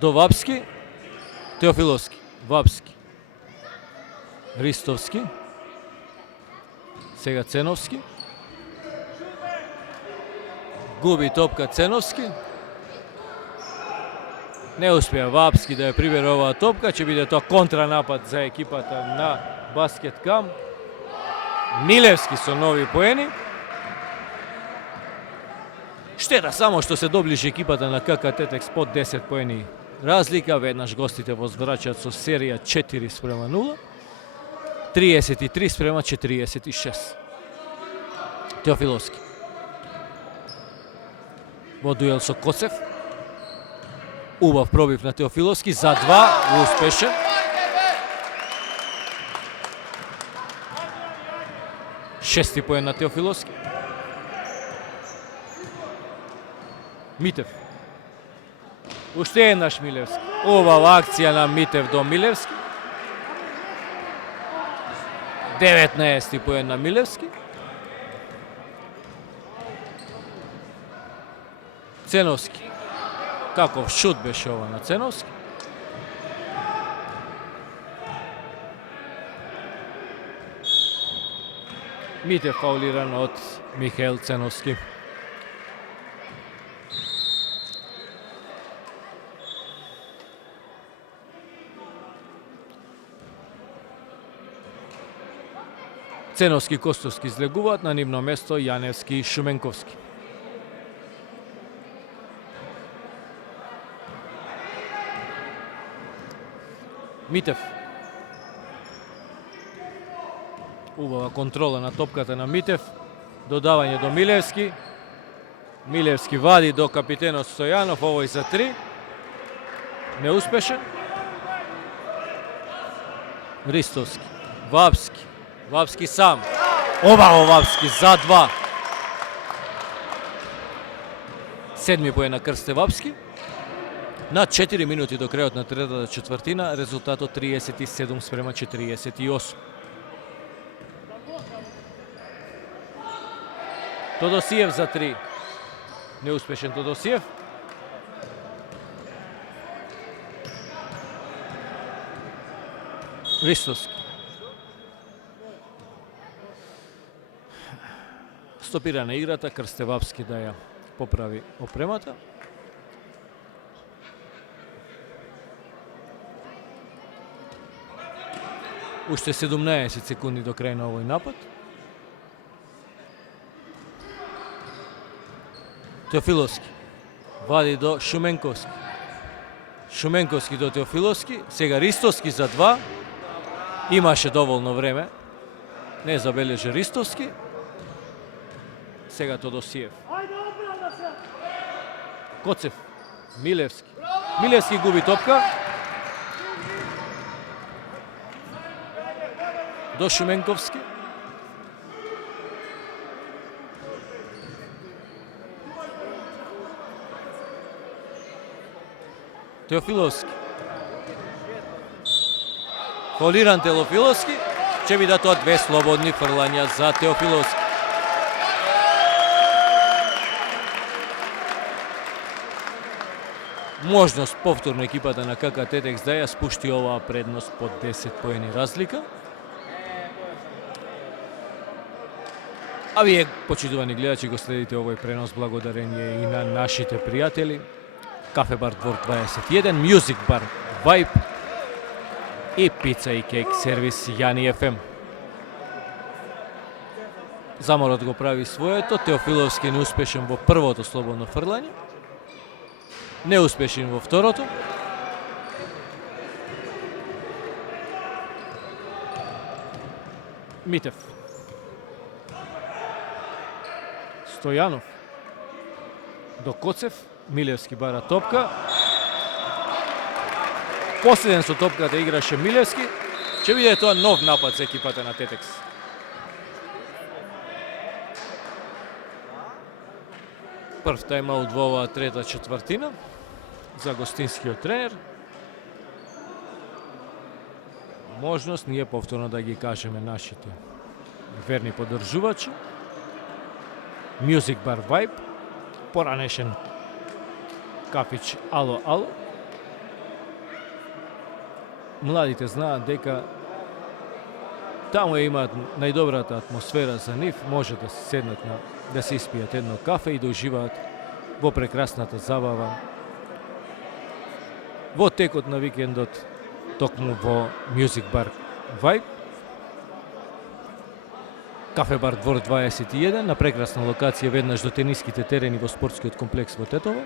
До Вапски. Теофиловски. Вапски. Ристовски. Сега Ценовски. Губи топка Ценовски. Не успеа Вапски да ја прибере оваа топка, ќе биде тоа контранапад за екипата на Баскет Кам. Милевски со нови поени. Штета само што се доближи екипата на КК Тетекс под 10 поени разлика. Веднаш гостите возвраќаат со серија 4:0. 33:46. Теофиловски. Во дуел со Коцев. Убав пробив на Теофиловски за 2, успешен. Шести поен на Теофиловски. Митев. Уште еднаш Милевски. Убава акција на Митев до Милевски. 19 поен на Милевски. Ценовски. Каков шут беше ова на Ценовски. Митев фаулиран од Михаил Ценовски. Ценовски и Костовски излегуваат, на нивно место Јаневски и Шуменковски. Митев. Убава контрола на топката на Митев. Додавање до Милевски. Милевски вади до капитенот Стојанов, овој за 3. Неуспешен. Ристовски. Вапски. Вапски сам. Обаво Вапски за 2. Седми поен на Крсте Вапски. На 4 минути до крајот на третата четвртина, резултатот 37:48. Тодосиев за 3. Неуспешен Тодосиев. Ристовски. Стопира на играта, Крсте Вапски да ја поправи опремата. Уште 17 секунди до крај на овој напад. Теофиловски вади до Шуменковски. Шуменковски до Теофиловски. Сега Ристовски за 2. Имаше доволно време. Не забележа Ристовски. Сега Тодосиев. Коцев. Милевски. Милевски губи топка. До Шуменковски. Теофиловски. Фолиран Теофиловски, ќе бидат тоа две слободни фрлања за Теофиловски. Можност повторно екипата на КК Тетекс да ја спушти оваа предност под 10 поени разлика. А вие, почитувани гледачи, го следите овој пренос благодарение и на нашите пријатели Кафе бар Двор 21, Music бар Vibe и пица и кейк сервис Јани FM. Заморот го прави своето, Теофиловски неуспешен во првото слободно фрлање, неуспешен во второто. Митев. Стојанов. До Коцев. Милевски бара топка. Последен со топката играше Милевски. Ќе биде тоа нов напад за екипата на Тетекс. Прв тајмаут во оваа трета четвртина за гостинскиот тренер. Можност ние повторно да ги кажеме нашите верни поддржувачи. Music бар Vibe, поранешен кафич Ало Ало. Младите знаат дека таму имаат најдобрата атмосфера за нив, може да седнат да се испијат едно кафе и да уживаат во прекрасната забава во текот на викендот токму во Music бар Vibe. Кафе бар Двор 21 на прекрасна локација веднаш до тениските терени во спортскиот комплекс во Тетово.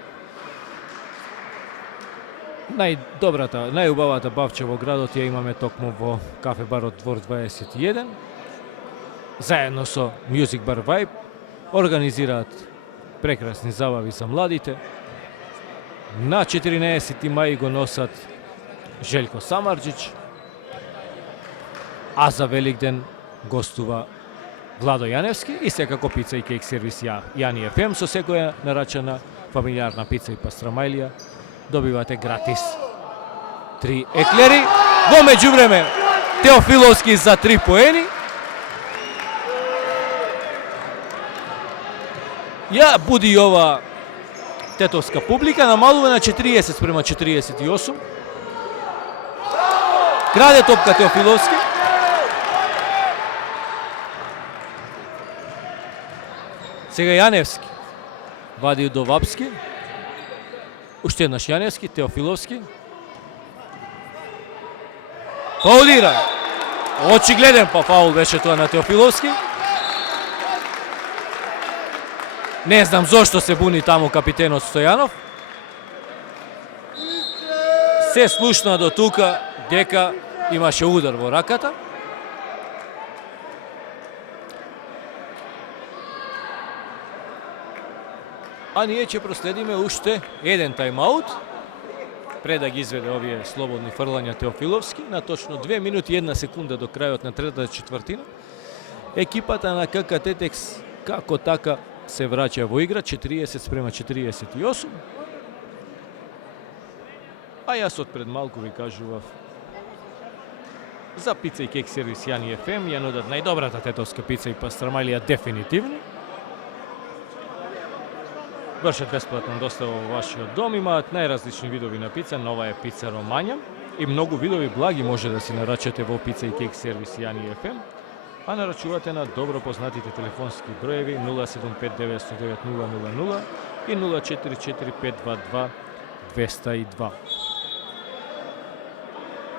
Најдобрата, најубавата бавче во градот ја имаме токму во Кафе барот Двор 21. Заедно со Music бар Vibe организираат прекрасни забави за младите. На 14 мај го носат Желко Самарџич, а за Великден гостува Владо Јаневски и секако пица и кейк сервис Јани FM со секоја нарачана фамилиарна пица и пастрамајлија добивате гратис 3 еклери. Во меѓувреме Теофиловски за 3 поени. Ја буди ова тетовска публика, намалува на 40 спрема 48. Краде топка Теофиловски. Сега Јаневски вади до Вапски. Уште еднаш Јаневски, Теофиловски. Фаулира. Очигледен фаул беше тоа на Теофиловски. Не знам зошто се буни таму капитенот Стојанов. Се слушна до тука дека имаше удар во раката. А ние ќе проследиме уште еден тајмаут пред да ги изведе овие слободни фрлања Теофиловски на точно 2 минути и 1 секунда до крајот на третата четвртина. Екипата на КК Тетекс како така се враќа во игра 40 спрема 48. А јас од пред малку ви кажував за пица и кейк сервис Јани FM, ја нудат најдобрата тетовска пица и пастрамајлија дефинитивно. Вршат бесплатна достава во вашиот дом, имаат најразлични видови на пица, нова е пица Ромања и многу видови благи може да си нарачате во пица и кейк сервис Јани FM, а нарачувате на добро познатите телефонски броеви 075-909-000 и 044-522-202.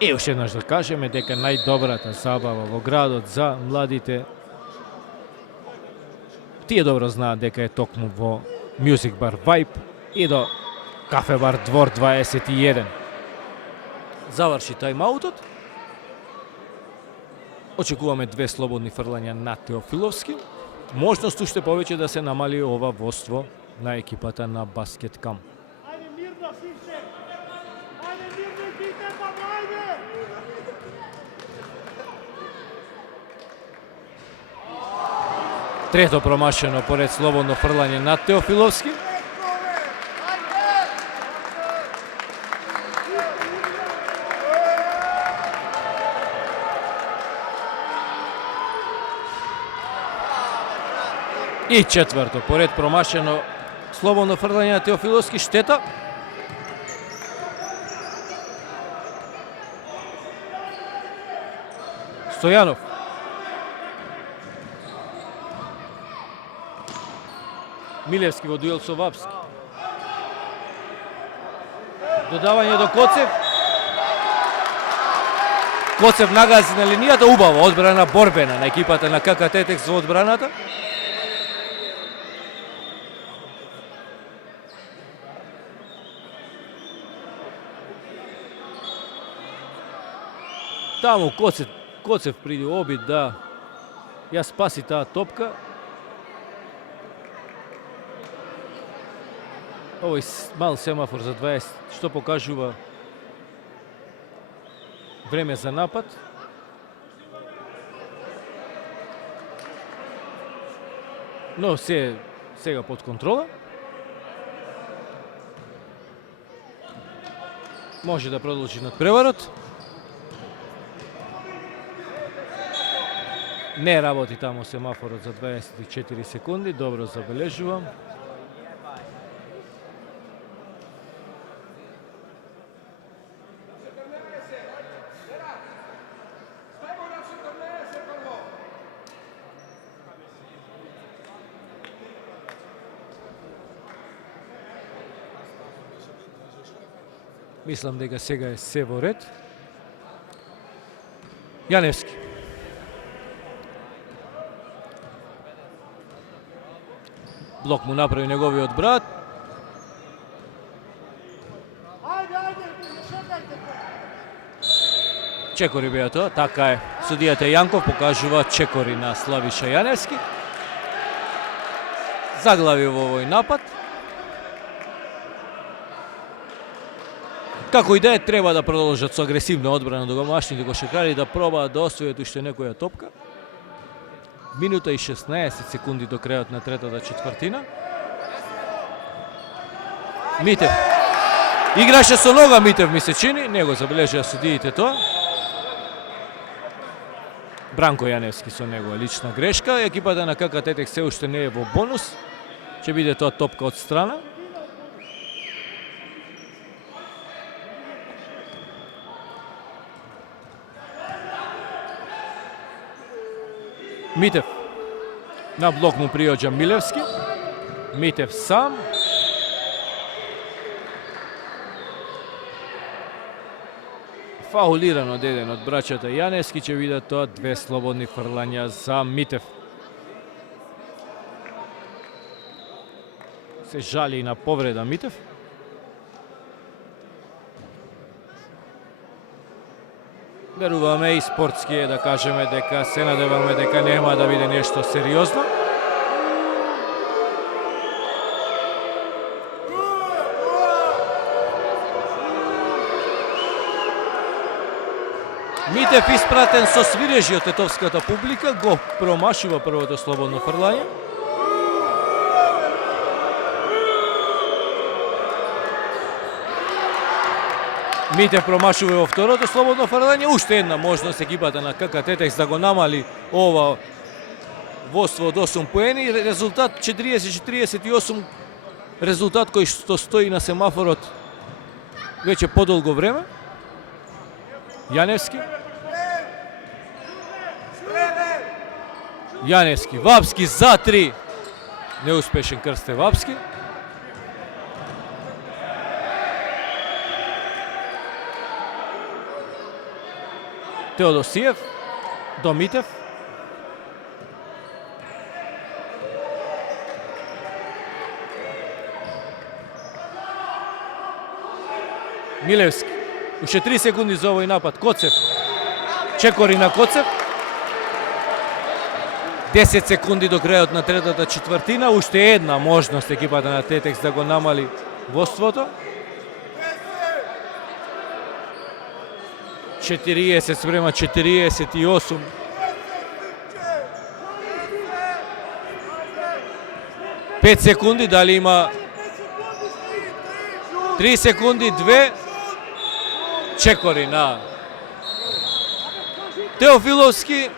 И уште еднаш да кажеме дека најдобрата забава во градот за младите, тие добро знаат дека е токму во Music бар Vibe и до Кафе бар Двор 21. Заврши тајмаутот. Очекуваме 2 слободни фрлања на Теофиловски. Можност уште повеќе да се намали ова водство на екипата на Баскеткам. Трето промашено поред слободно фрлање на Теофиловски. И четврто, поред промашено слободно фрлање на Теофиловски, штета. Стојанов. Милевски во дуел со Вапски. Додавање до Коцев. Коцев нагази на линијата, убава одбрана борбена на екипата на КК Тетекс во одбраната. Таму Коцев приди обид да ја спаси таа топка. Овој мал семафор за 20, што покажува време за напад. Но сега под контрола. Може да продолжи надпреварот. Не работи таму семафорот за 24 секунди, добро забележувам. Мислам дека сега е се во ред. Јаневски. Блок му направи неговиот брат. Чекори беа тоа, така е. Судијата Јанков покажува чекори на Славиша Јаневски. Заглави во овој напад. Како и да е, треба да продолжат со агресивна одбрана домашните кошаркари да пробаат да освојат уште некоја топка. Минута и 16 секунди до крајот на третата четвртина. Митев. Играше со нога Митев, ми се чини, не го забележаа судиите тоа. Бранко Јаневски со негова лична грешка. Екипата на КК Тетекс се уште не е во бонус. Ќе биде тоа топка од страна. Митев. На блок му приоѓа Милевски. Митев сам. Фаулиран од еден од браќата Јаневски, ќе видат тоа две слободни фрлања за Митев. Се жали и на повреда Митев. Веруваме и спортски е да кажеме дека се надеваме дека нема да биде нешто сериозно. Митев испратен со свирежи од тетовската публика, го промашува првото слободно фрлање. Митев промашува во второто слободно фрлање. Уште една можност екипата на КК Тетекс да го намали ова водство од 8 поени. Резултат 40-48, резултат кој што стои на семафорот веќе подолго време. Јаневски. Јаневски, Вапски за 3. Неуспешен Крсте Вапски. Теодосиев до Митев. Милевски. Уште 3 секунди за овој напад. Коцев. Чекори на Коцев. 10 секунди до крајот на третата четвртина. Уште една можност екипата на Тетекс да го намали водството. 40 спрема 48. Пет секунди, дали има 3 секунди, 2. Чекори на Теофиловски,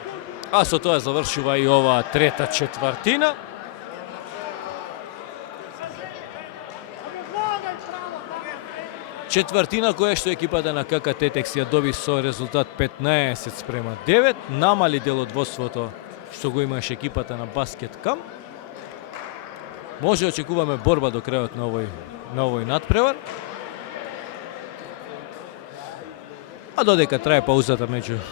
а со тоа завршува и оваа трета четвртина. Четвртина која што екипата на КК Тетекс ја доби со резултат 15-9, намали делодвоството што го имаше екипата на Баскет Кам. Може очекуваме борба до крајот на овој надпревар. А додека трае паузата меѓу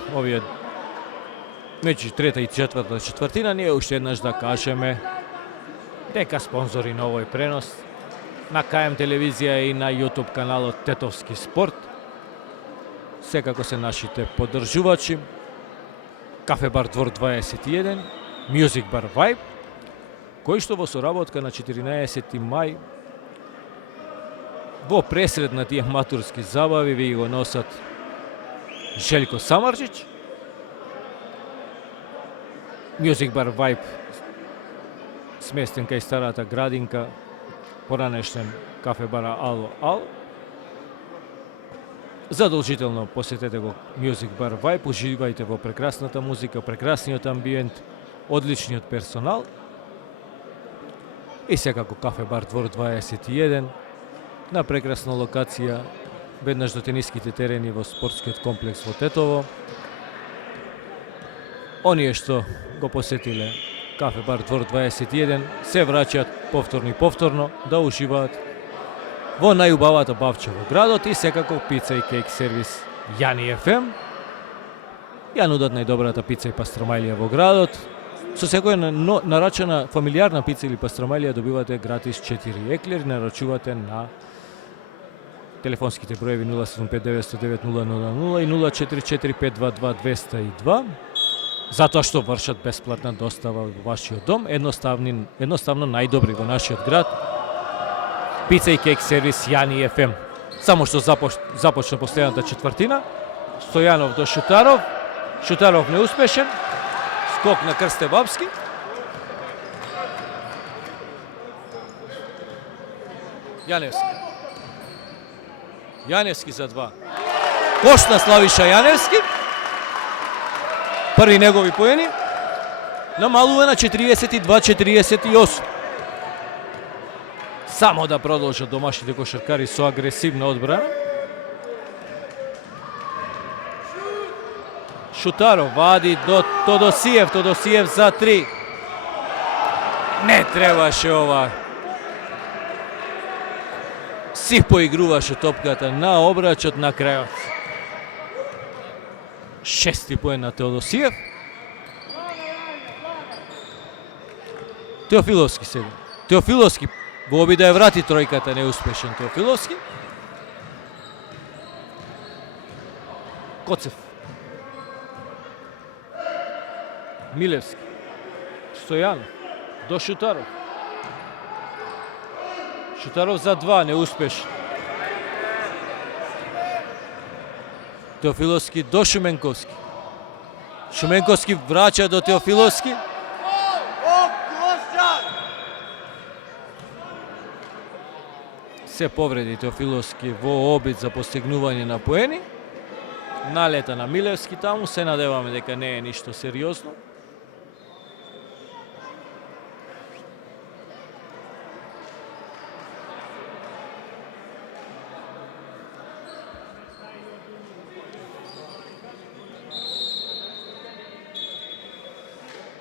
трета и четврта четвртина, ние уште еднаш да кажеме дека спонзори на овој пренос на КМ телевизија и на YouTube каналот Тетовски спорт секако се нашите поддржувачи: Кафе бар Двор 21, Music Bar Vibe, кои што во соработка на 14 мај во пресред на тие матурски забави ви го носат Желјко Самарџич, Music Bar Vibe сместен кај старата градинка, поранешен кафе бара Ало Ал. Задолжително посетете го Music Bar Vibe, уживајте во прекрасната музика, прекрасниот амбиент, одличниот персонал. И секако Кафе бар Двор 21 на прекрасна локација веднаш до тениските терени во спортскиот комплекс во Тетово. Оние што го посетиле Кафе бар Двор 21 се враќаат повторно да уживаат во најубавата бавча во градот и секако пица и кейк сервис Јани ФМ. Ја нудат најдобрата пица и пастромајлија во градот. Со секоја нарачена фамилиарна пица или пастромајлија добивате гратис 4 еклери. Нарачувате на телефонските броеви 075-909-000 и 044-522-202, затоа што вршат бесплатна достава во вашиот дом, едноставно најдобри во нашиот град. Пица и кейк сервис Јани ФМ. Само што започна последната четвртина. Стојанов до Шутаров. Шутаров неуспешен. Скок на Крсте Бабски. Јаневски за 2. Кош на Славиша Јаневски. Први негови поени. Намалува на 42-48. Само да продолжат домашните кошаркари со агресивна одбрана. Шутаров вади до Тодосиев. Тодосиев за 3. Не требаше ова. Си поигруваше топката на обрачот на крајот. Шести поен на Теодосиев. Теофиловски сега. Теофиловски во обид да ја врати тројката, неуспешен Теофиловски. Коцев. Милевски. Стојанов. До Шутаров. Шутаров за 2, неуспешен. Теофиловски до Шуменковски. Шуменковски враќа до Теофиловски. Се повреди Теофиловски во обид за постигнување на поени. Налета на Милевски таму, се надеваме дека не е ништо сериозно.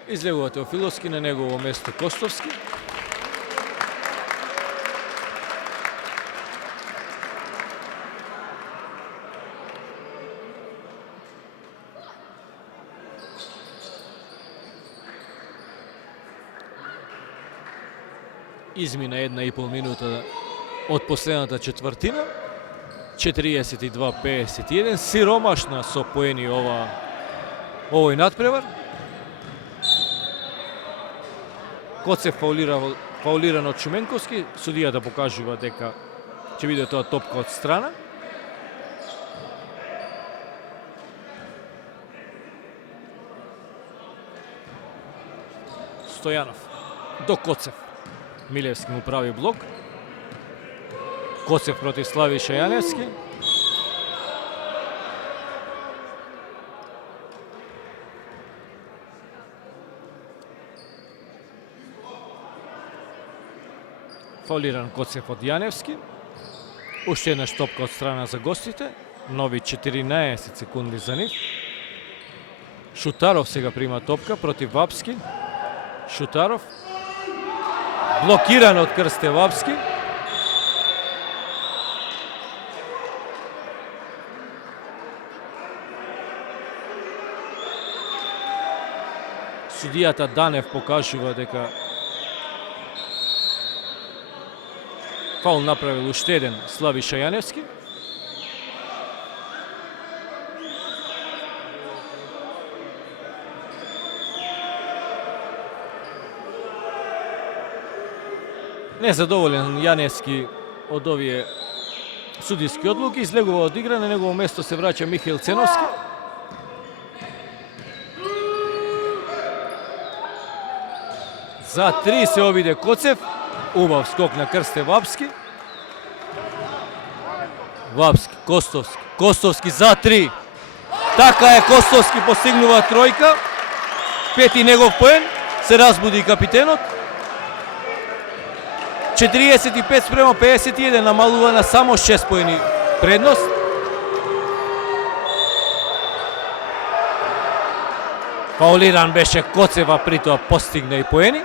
Излегува Теофиловски, на негово место Костовски. Измина 1,5 минута од последната четвртина. 42-51. Сиромашна со поени овој надпревар. Коцев фаулиран од Шуменковски. Судијата покажува дека ќе биде тоа топка од страна. Стојанов до Коцев. Милевски му прави блок. Коцев против Славиша Јаневски. Фаулиран Коцев од Јаневски. Уште една топка од страна за гостите. Нови 14 секунди за нив. Шутаров сега прима топка против Вапски. Шутаров. Блокиран од Крсте Вапски. Судијата Данев покажува дека фаул направил уште еден Славиша Јаневски. Незадоволен Јаневски од овие судиски одлуки, излегува од игра, на негово место се враќа Михаил Ценовски. За 3 се обиде Коцев. Убав скок на Крсте Вапски. Вапски, Костовски. Костовски за 3. Така е, Костовски постигнува тројка. Пети негов поен. Се разбуди и капитенот. 45 спрема 51, намалува на само 6 поени предност. Фаулиран беше Коцева, при тоа постигна и поени.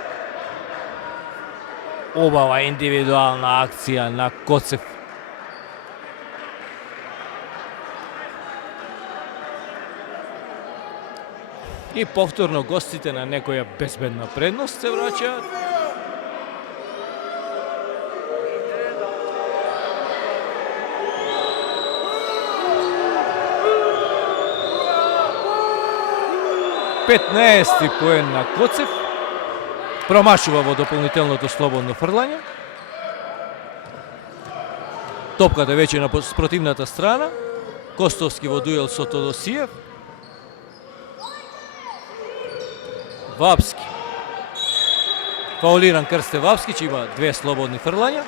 Убава индивидуална акција на Коцев. И повторно гостите на некоја безбедна предност се враќаат. Петнаести поен на Коцев. Промашува во дополнителното слободно фрлање. Топката веќе на спротивната страна. Костовски во дуел со Тодосиев. Вапски. Фаулиран Крсте Вапски, че има 2 слободни фрлања.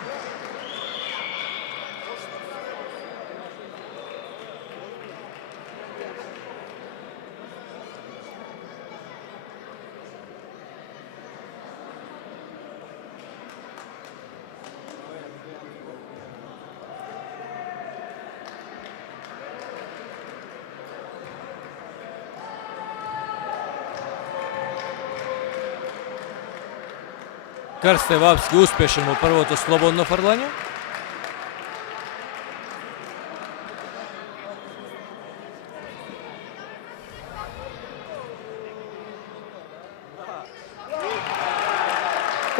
Крсте Вапски успешен во првото слободно фрлање.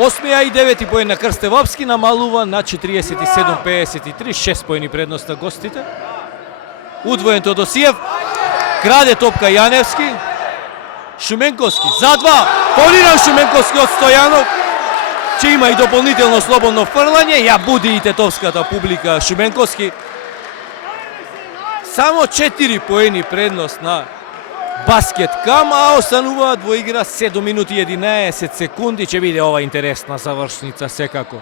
Осмија и девети поен на Крсте Вапски, намалува на 47-53, 6 поени предност на гостите. Удвоен Тодосиев, краде топка Јаневски. Шуменковски за 2, фаулиран Шуменковски од Стојанов, че има и дополнително слободно фрлање. Ја буди и тетовската публика Шуменковски. Само 4 поени предност на Баскет Кам, а остануваат во игра 7 минути и 11 секунди. Ќе биде ова интересна завршница секако.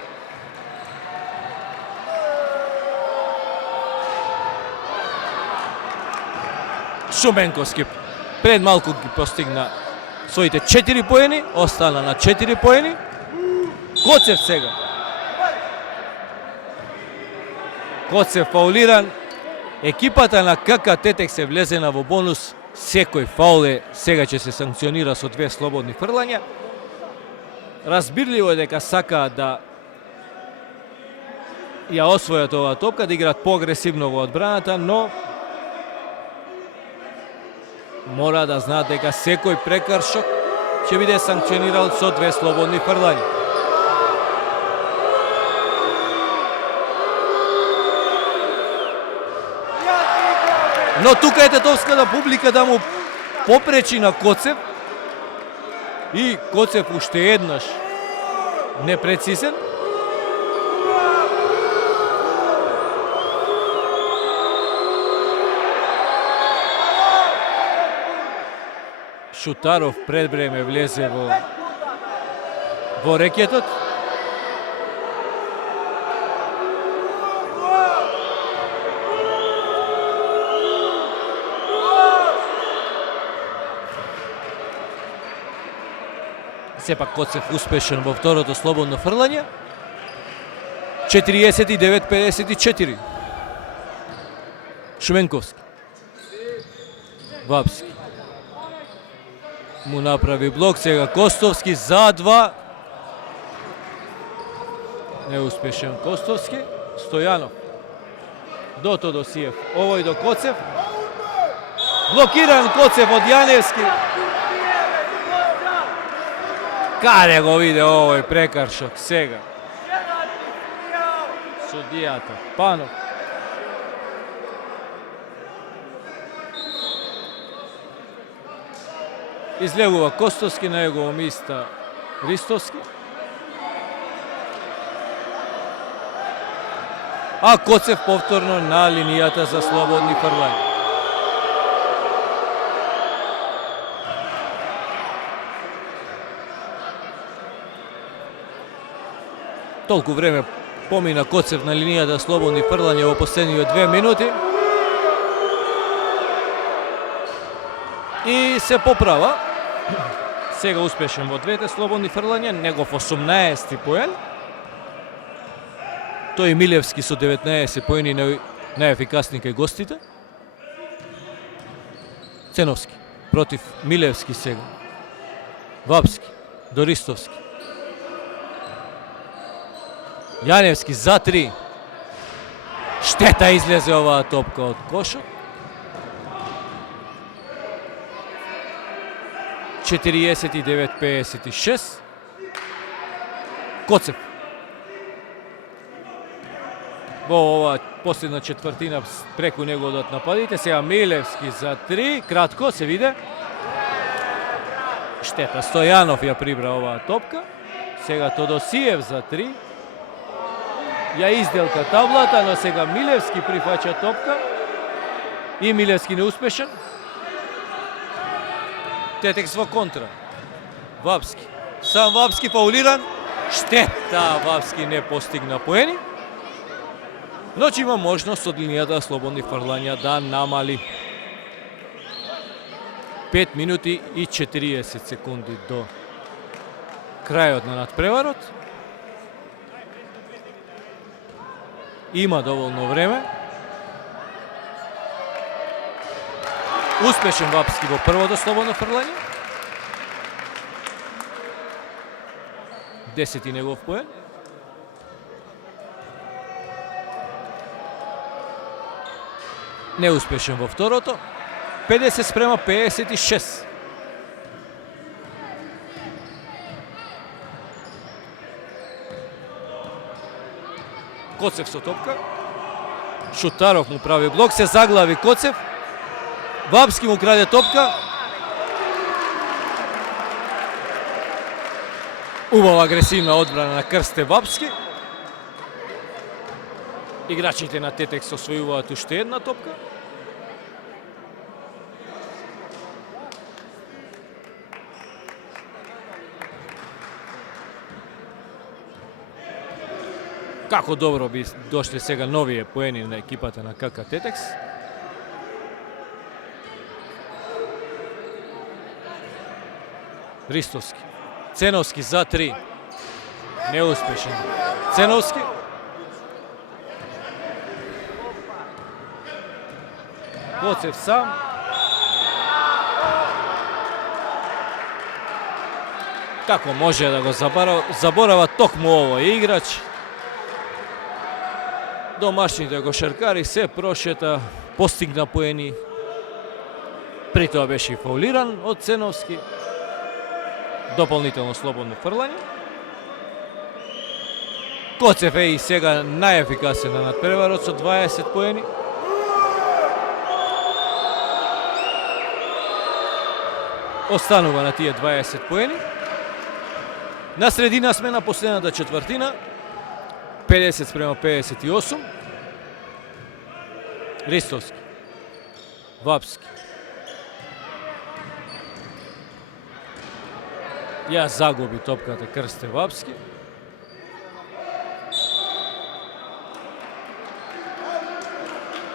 Шуменковски пред малку ги постигна своите 4 поени, остана на 4 поени. Коцев сега. Коцев фаулиран. Екипата на КК Тетек се влезена во бонус. Секој фаул сега ќе се санкционира со 2 слободни фрлања. Разбирливо е дека сакаат да ја освојат оваа топка, да играат поагресивно во одбраната, но мора да знаат дека секој прекршок ќе биде санкциониран со 2 слободни фрлања. Но тука е тетовската публика да му попречи на Коцев. И Коцев уште еднаш непрецизен. Шутаров пред време влезе во рекетот. Сепак Коцев успешен во второто слободно фрлање. 49-54. Шменковски. Вапски. Му направи блок, сега Костовски за 2. Неуспешен Костовски. Стојанов. До Тодосиев. Овој до Коцев. Блокиран Коцев од Јаневски. Каде го виде овој прекаршок сега? Судијата Панов. Излегува Костовски, на негово место Ристовски. А Коцев повторно на линијата за слободни фрлања. Толку време помина Коцев на линијата слободни фрлања во последниот 2 минути. И се поправа. Сега успешен во двете слободни фрлања, негов 18-ти поен. Тој Милевски со 19 поени најефикасни кај гостите. Ценовски против Милевски сега. Вапски до Ристовски. Јаневски за 3. Штета излезе оваа топка од кошот. 49-56. Коцев. Во оваа последна четвртина преку него одат нападите. Сега Милевски за 3. Кратко се виде. Штета. Стојанов ја прибра оваа топка. Сега Тодосиев за 3. Ја изделка таблата, но сега Милевски прифаќа топка. И Милевски неуспешен. Тетекс во контра. Вапски. Сам Вапски фаулиран. Штета, Вапски не постигна поени. Но че има можност од линијата слободни фрлања да намали. 5 минути и 40 секунди до крајот на надпреварот. Има доволно време. Успешен Вапски во првото слободно фрлање. 10 негов поен. Неуспешен во второто. 50-56. Коцев со топка. Шутаров му прави блок, се заглави Коцев. Вапски му краде топка. Убава агресивна одбрана на Крсте Вапски. Играчите на Тетекс освојуваат уште една топка. Како добро би дошле сега новие поени на екипата на КК Тетекс. Ристовски. Ценовски за 3. Неуспешен. Ценовски. Коцев сам. Како може да го заборава токму овој играч? Домашните кошаркари се прошета, постигна поени. При тоа беше и фаулиран од Ценовски. Дополнително слободно фрлање. Коцев е и сега најефикасен на надпреварот со 20 поени. Останува на тие 20 поени. На средина сме на последната четвртина. 50-58. Ристовски. Вапски. Ја загуби топката Крсте Вапски.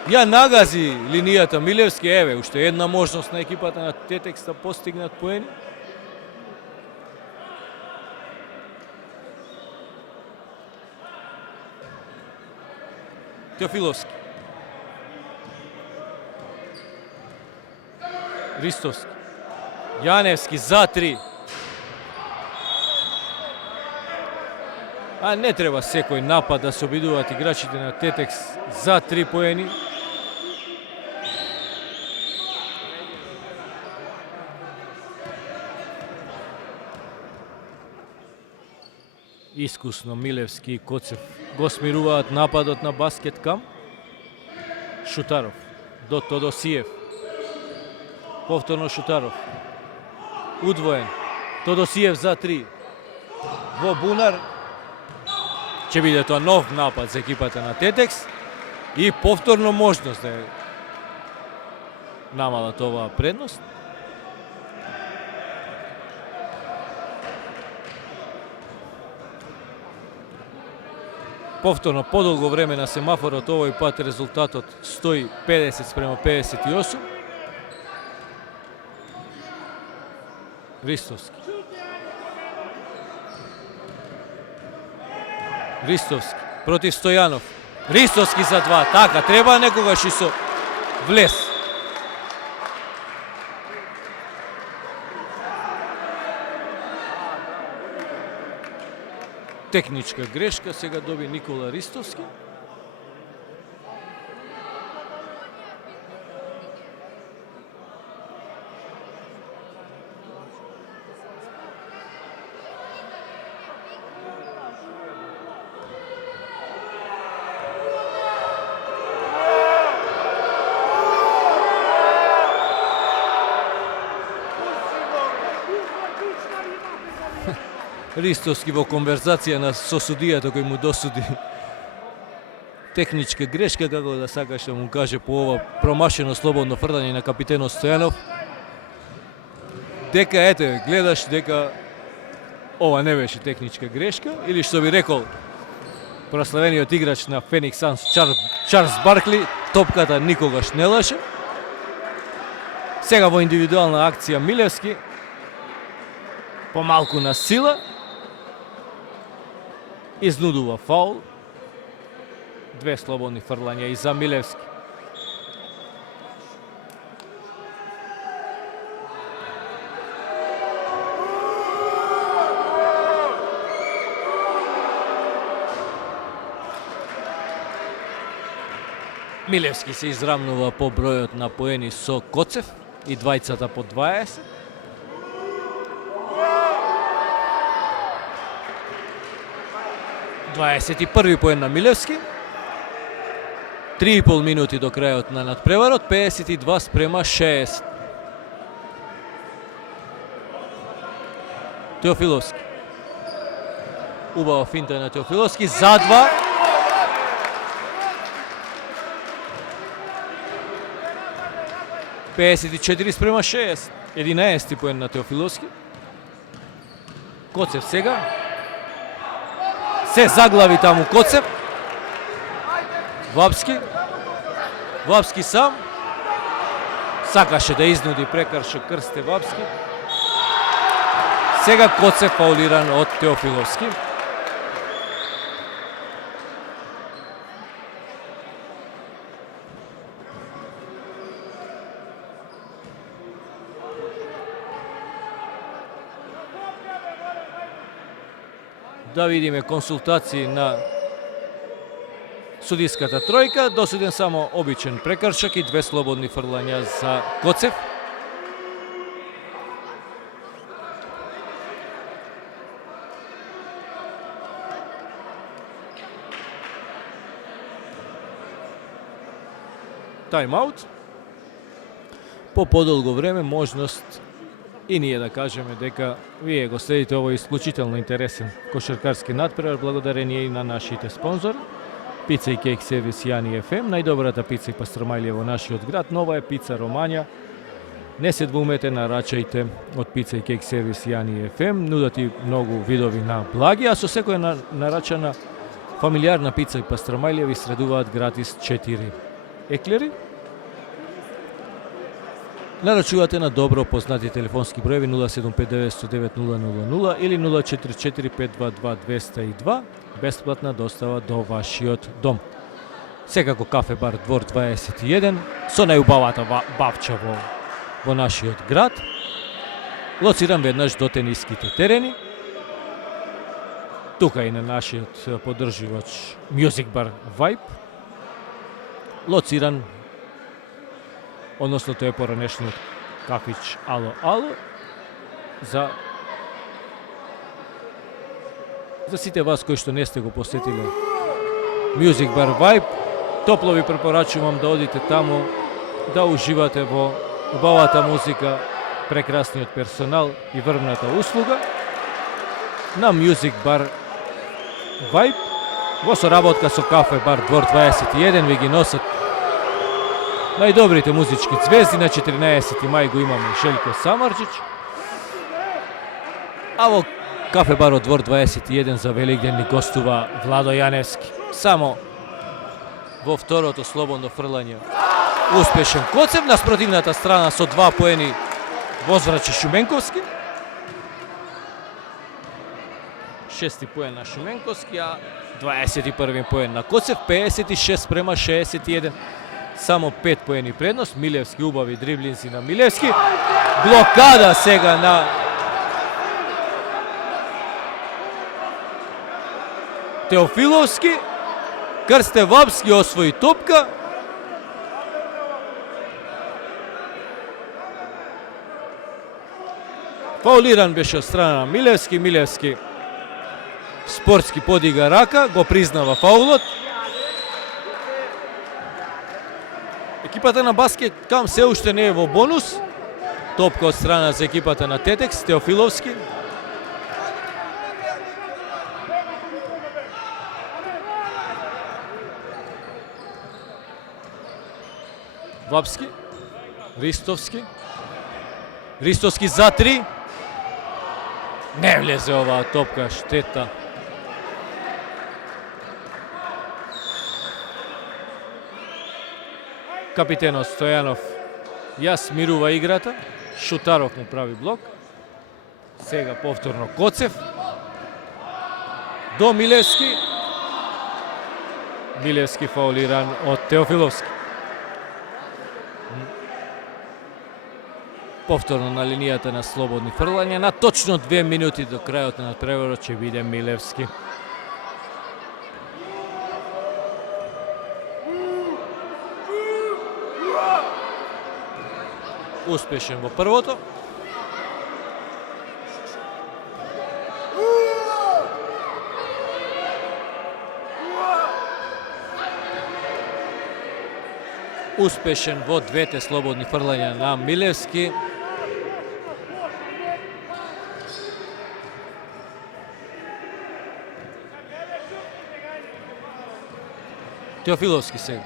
Ја нагази линијата Милевски. Еве, уште една можност на екипата на Тетекс да постигнат поени. Теофиловски. Ристовски. Јаневски за 3. А не треба секој напад да се обидуваат играчите на Тетекс за 3 поени. Искусно Милевски и Коцев го смируваат нападот на Баскеткам. Шутаров до Тодосиев. Повторно Шутаров. Удвоен. Тодосиев за 3. Во бунар. Ќе биде тоа нов напад за екипата на Тетекс. И повторно можност да намалат оваа предност. Повторно подолго време на семафорот, овој пат резултатот стои 50 спрема 58. Ристовски. Ристовски против Стојанов. Ристовски за 2. Така, треба некогаш и со влез. Техничка грешка, сега доби Никола Ристовски. Ристовски во конверзација со судијата кој му досуди техничка грешка, како да сакаш да му каже по ова промашено слободно фрлање на капитенот Стојанов. Дека ете, гледаш дека ова не беше техничка грешка, или што би рекол прославениот играч на Феникс Санс Чарлс Баркли, топката никогаш не лаже. Сега во индивидуална акција Милевски, помалку на сила, изнудува фаул. 2 слободни фрлања и за Милевски. Милевски се израмнува по бројот на поени со Коцев и двајцата по 20. Дваесет и први поен на Милевски. 3,5 минути до крајот на надпреварот, 52 спрема 60. Теофиловски. Убава финта на Теофиловски за 2. ...54 спрема 6. 11 поен на Теофиловски. Коцев сега. Се заглави таму Коцев. Вапски сам. Сакаше да изнуди прекаршо Крсте Вапски. Сега Коцев фаулиран од Теофиловски. Да видиме консултации на судиската тројка. Досуден само обичен прекршак и 2 слободни фрлања за Коцев. Тайм-аут. По подолго време можност и ние да кажеме дека вие го следите овој исклучително интересен кошаркарски надпревар благодарение и на нашите спонзори. Пица и кейк сервис Јани ФМ, најдобрата пица и пастрамајлија во нашиот град, нова е пица Ромања. Не се двумете, нарачајте од пица и кейк сервис Јани ФМ, нудат и многу видови на благи, а со секоја нарачана фамилиарна пица и пастрамајлија ви средуваат гратис 4 еклери. Нарачувате на добро познати телефонски броеви 075-909-000 или 044-522-202, бесплатна достава до вашиот дом. Секако кафе бар Двор 21 со најубавата бавча во во нашиот град, лоциран веднаш до тениските терени. Тука и на нашиот поддржувач Music Bar Vibe, лоциран, односно тој е поранешниот кафич Ало Ало, за сите вас кои што не сте го посетиле Music Bar Vibe, топло ви препорачувам да одите таму, да уживате во убавата музика, прекрасниот персонал и врвната услуга на Music Bar Vibe во соработка со Кафе Бар Двор 21. Ви ги носат најдобрите музички звезди. На 14 мај го имаме Желјко Самарџич, а во Кафе Бар Двор 21 за Великден ни гостува Владо Јаневски. Само во второто слободно фрлање успешен Коцев, на спротивната страна со 2 поени возврачи Шуменковски. 6 поен на Шуменковски, а 21 поен на Коцев, 56-61. Само 5 поени предност. Милевски, убави дриблинзи на Милевски. Блокада сега на Теофиловски. Крстевапски освои топка. Фаулиран беше од страна на Милевски. Милевски спортски подига рака, го признава фаулот. Екипата на Баскет Кам се уште не е во бонус. Топка од страна за екипата на Тетекс, Теофиловски. Вапски, Ристовски. Ристовски за 3. Не влезе оваа топка, штета. Капитенот Стојанов ја смирува играта. Шутаров му прави блок. Сега повторно Коцев. До Милевски. Милевски фаулиран од Теофиловски. Повторно на линијата на слободни фрлања. На точно 2 минути до крајот на надпреварот ќе биде Милевски. Успешен во првото. Успешен во двете слободни фрлања на Милевски. Теофиловски сега.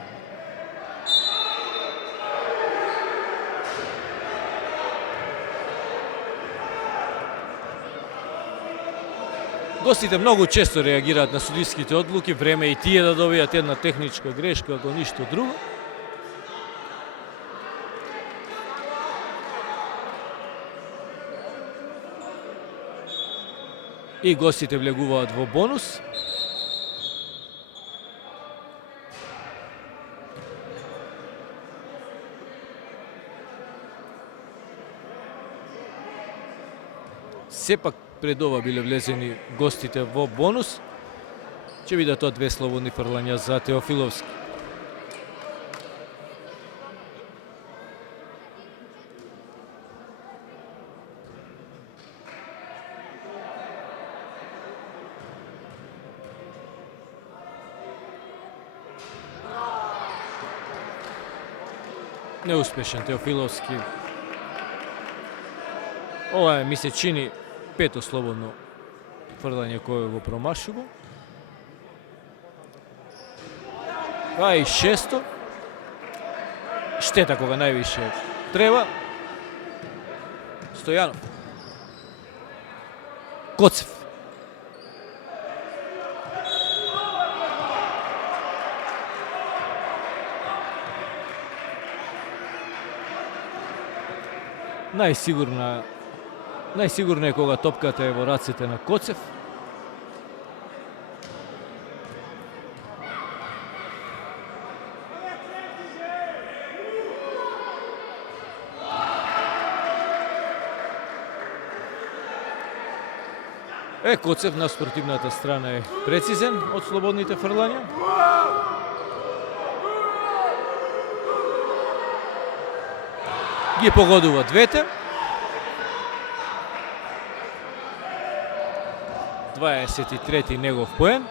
Гостите многу често реагираат на судиските одлуки, време и тие да добијат една техничка грешка, ако ништо друго. И гостите влегуваат во бонус. Сепак пред ова биле влезени гостите во бонус. Ќе бидат тоа 2 слободни фрлања за Теофиловски. Неуспешен Теофиловски. Ова е, ми се чини, 5-то слободно фрлање кое го промашува. А и 6-то. Штета кога највише треба. Стојанов. Коцев. Најсигурно е кога топката е во раците на Коцев. Коцев на спортивната страна е прецизен од слободните фрлања. Ги погодува двете. 23-ти негов поен.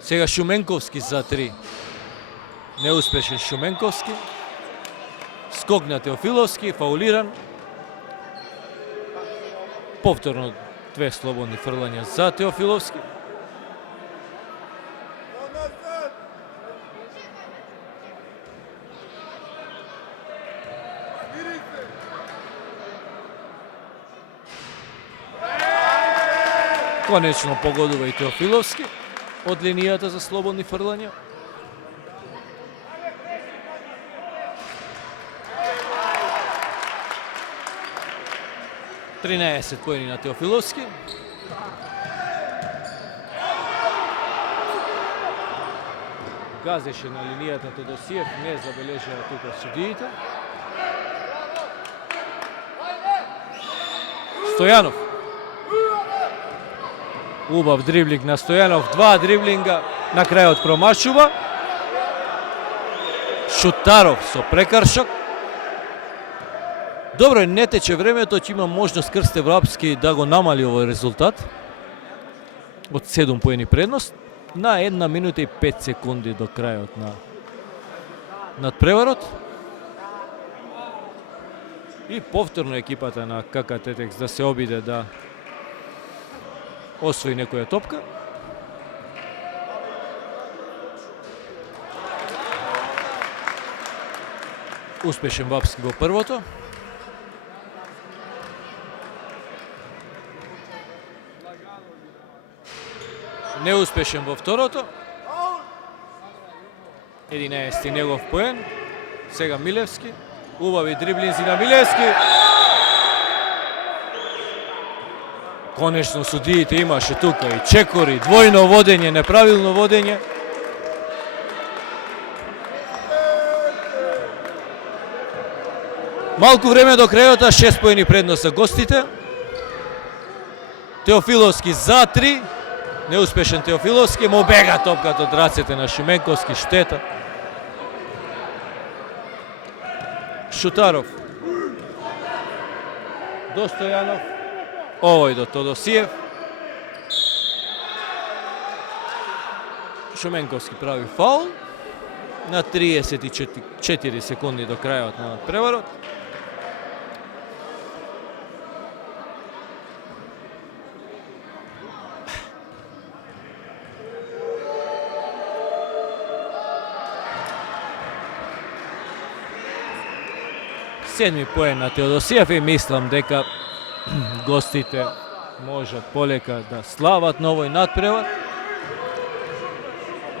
Сега Шуменковски за 3. Неуспешен Шуменковски. Скок на Теофиловски, фаулиран. Повторно две слободни фрлања за Теофиловски. Конечно погодува и Теофиловски од линијата за слободни фрлања. Тринаесет поени на Теофиловски. Газеше на линијата Тодосиев, не забележаа тука судиите. Стојанов. Убав дриблинг на Стојанов, два дриблинга, на крајот промашува. Шутаров со прекаршок. Добро, не тече времето, ќе има можност Крсте Врапски да го намали овој резултат. Од 7 поени предност на 1 минута и 5 секунди до крајот на надпреварот. И повторно екипата на КК Тетекс да се обиде да освои некоја топка. Успешен Вапски во првото. Неуспешен во второто. 11-ти негов поен. Сега Милевски. Убави дриблинзи на Милевски. Конечно судиите имаше тука и чекори, двојно водење, неправилно водење. Малку време до крајот, 6 поени предност за гостите. Теофиловски за 3. Неуспешен Теофиловски, му бега топката од рацете на Шуменковски, штета. Шутаров. До Стојанов. Овој до Тодосиев. Шуменковски прави фаул на 34 секунди до крајот на надпреварот. Седми поен на Теодосиев и мислам дека гостите можат полека да слават на овој надпревар.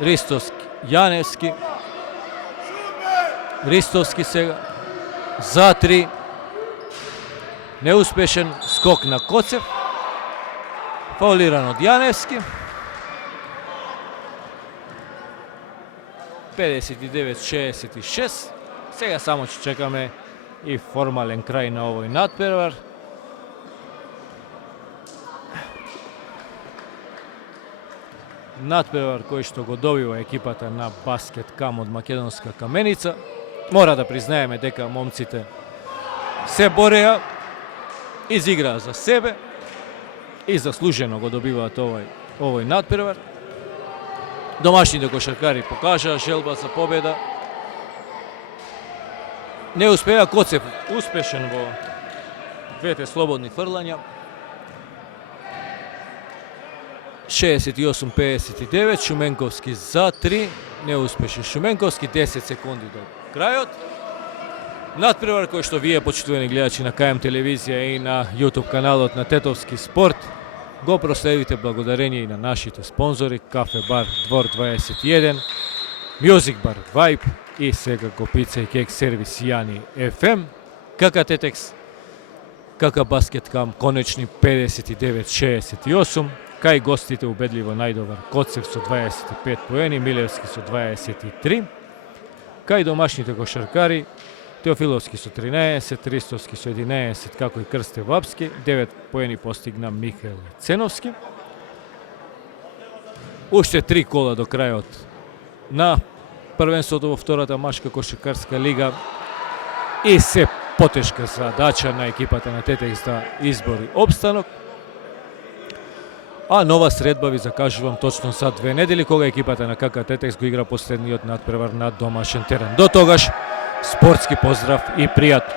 Ристовски, Јаневски. Ристовски сега за 3. Неуспешен скок на Коцев. Фаулиран од Јаневски. 59-66. Сега само ќе чекаме и формален крај на овој надпревар. Надпревар кој што го добива екипата на Баскет Кам од Македонска Каменица. Мора да признаеме дека момците се бореа, изиграа за себе и заслужено го добиваат овој надпревар. Домашните кошаркари покажаа желба за победа. Не успеа. Коцев успешен во двете слободни фрлања. 68-59, Шуменковски за 3, неуспешен Шуменковски, 10 секунди до крајот. Надпревар кој што вие, почитувани гледачи на КМ телевизија и на YouTube каналот на Тетовски спорт, го проследите благодарение и на нашите спонзори Кафе бар Двор 21, Music бар Vibe и секако пица и кек сервис Јани FM, КК Тетекс, КК Баскет Кам, конечни 59-68, кај гостите убедливо најдобар Коцев со 25 поени, Милевски со 23, кај домашните кошаркари Теофиловски со 13, Ристовски со 11, како и Крсте Вапски, 9 поени постигна Михаил Ценовски. Уште 3 кола до крајот на првенството во втората машка кошаркарска лига и се потешка задача на екипата на Тетекс да избори обстанок. А нова средба ви закажувам точно за 2 недели, кога екипата на КК Тетекс го игра последниот надпревар на домашен терен. До тогаш, спортски поздрав и пријатно!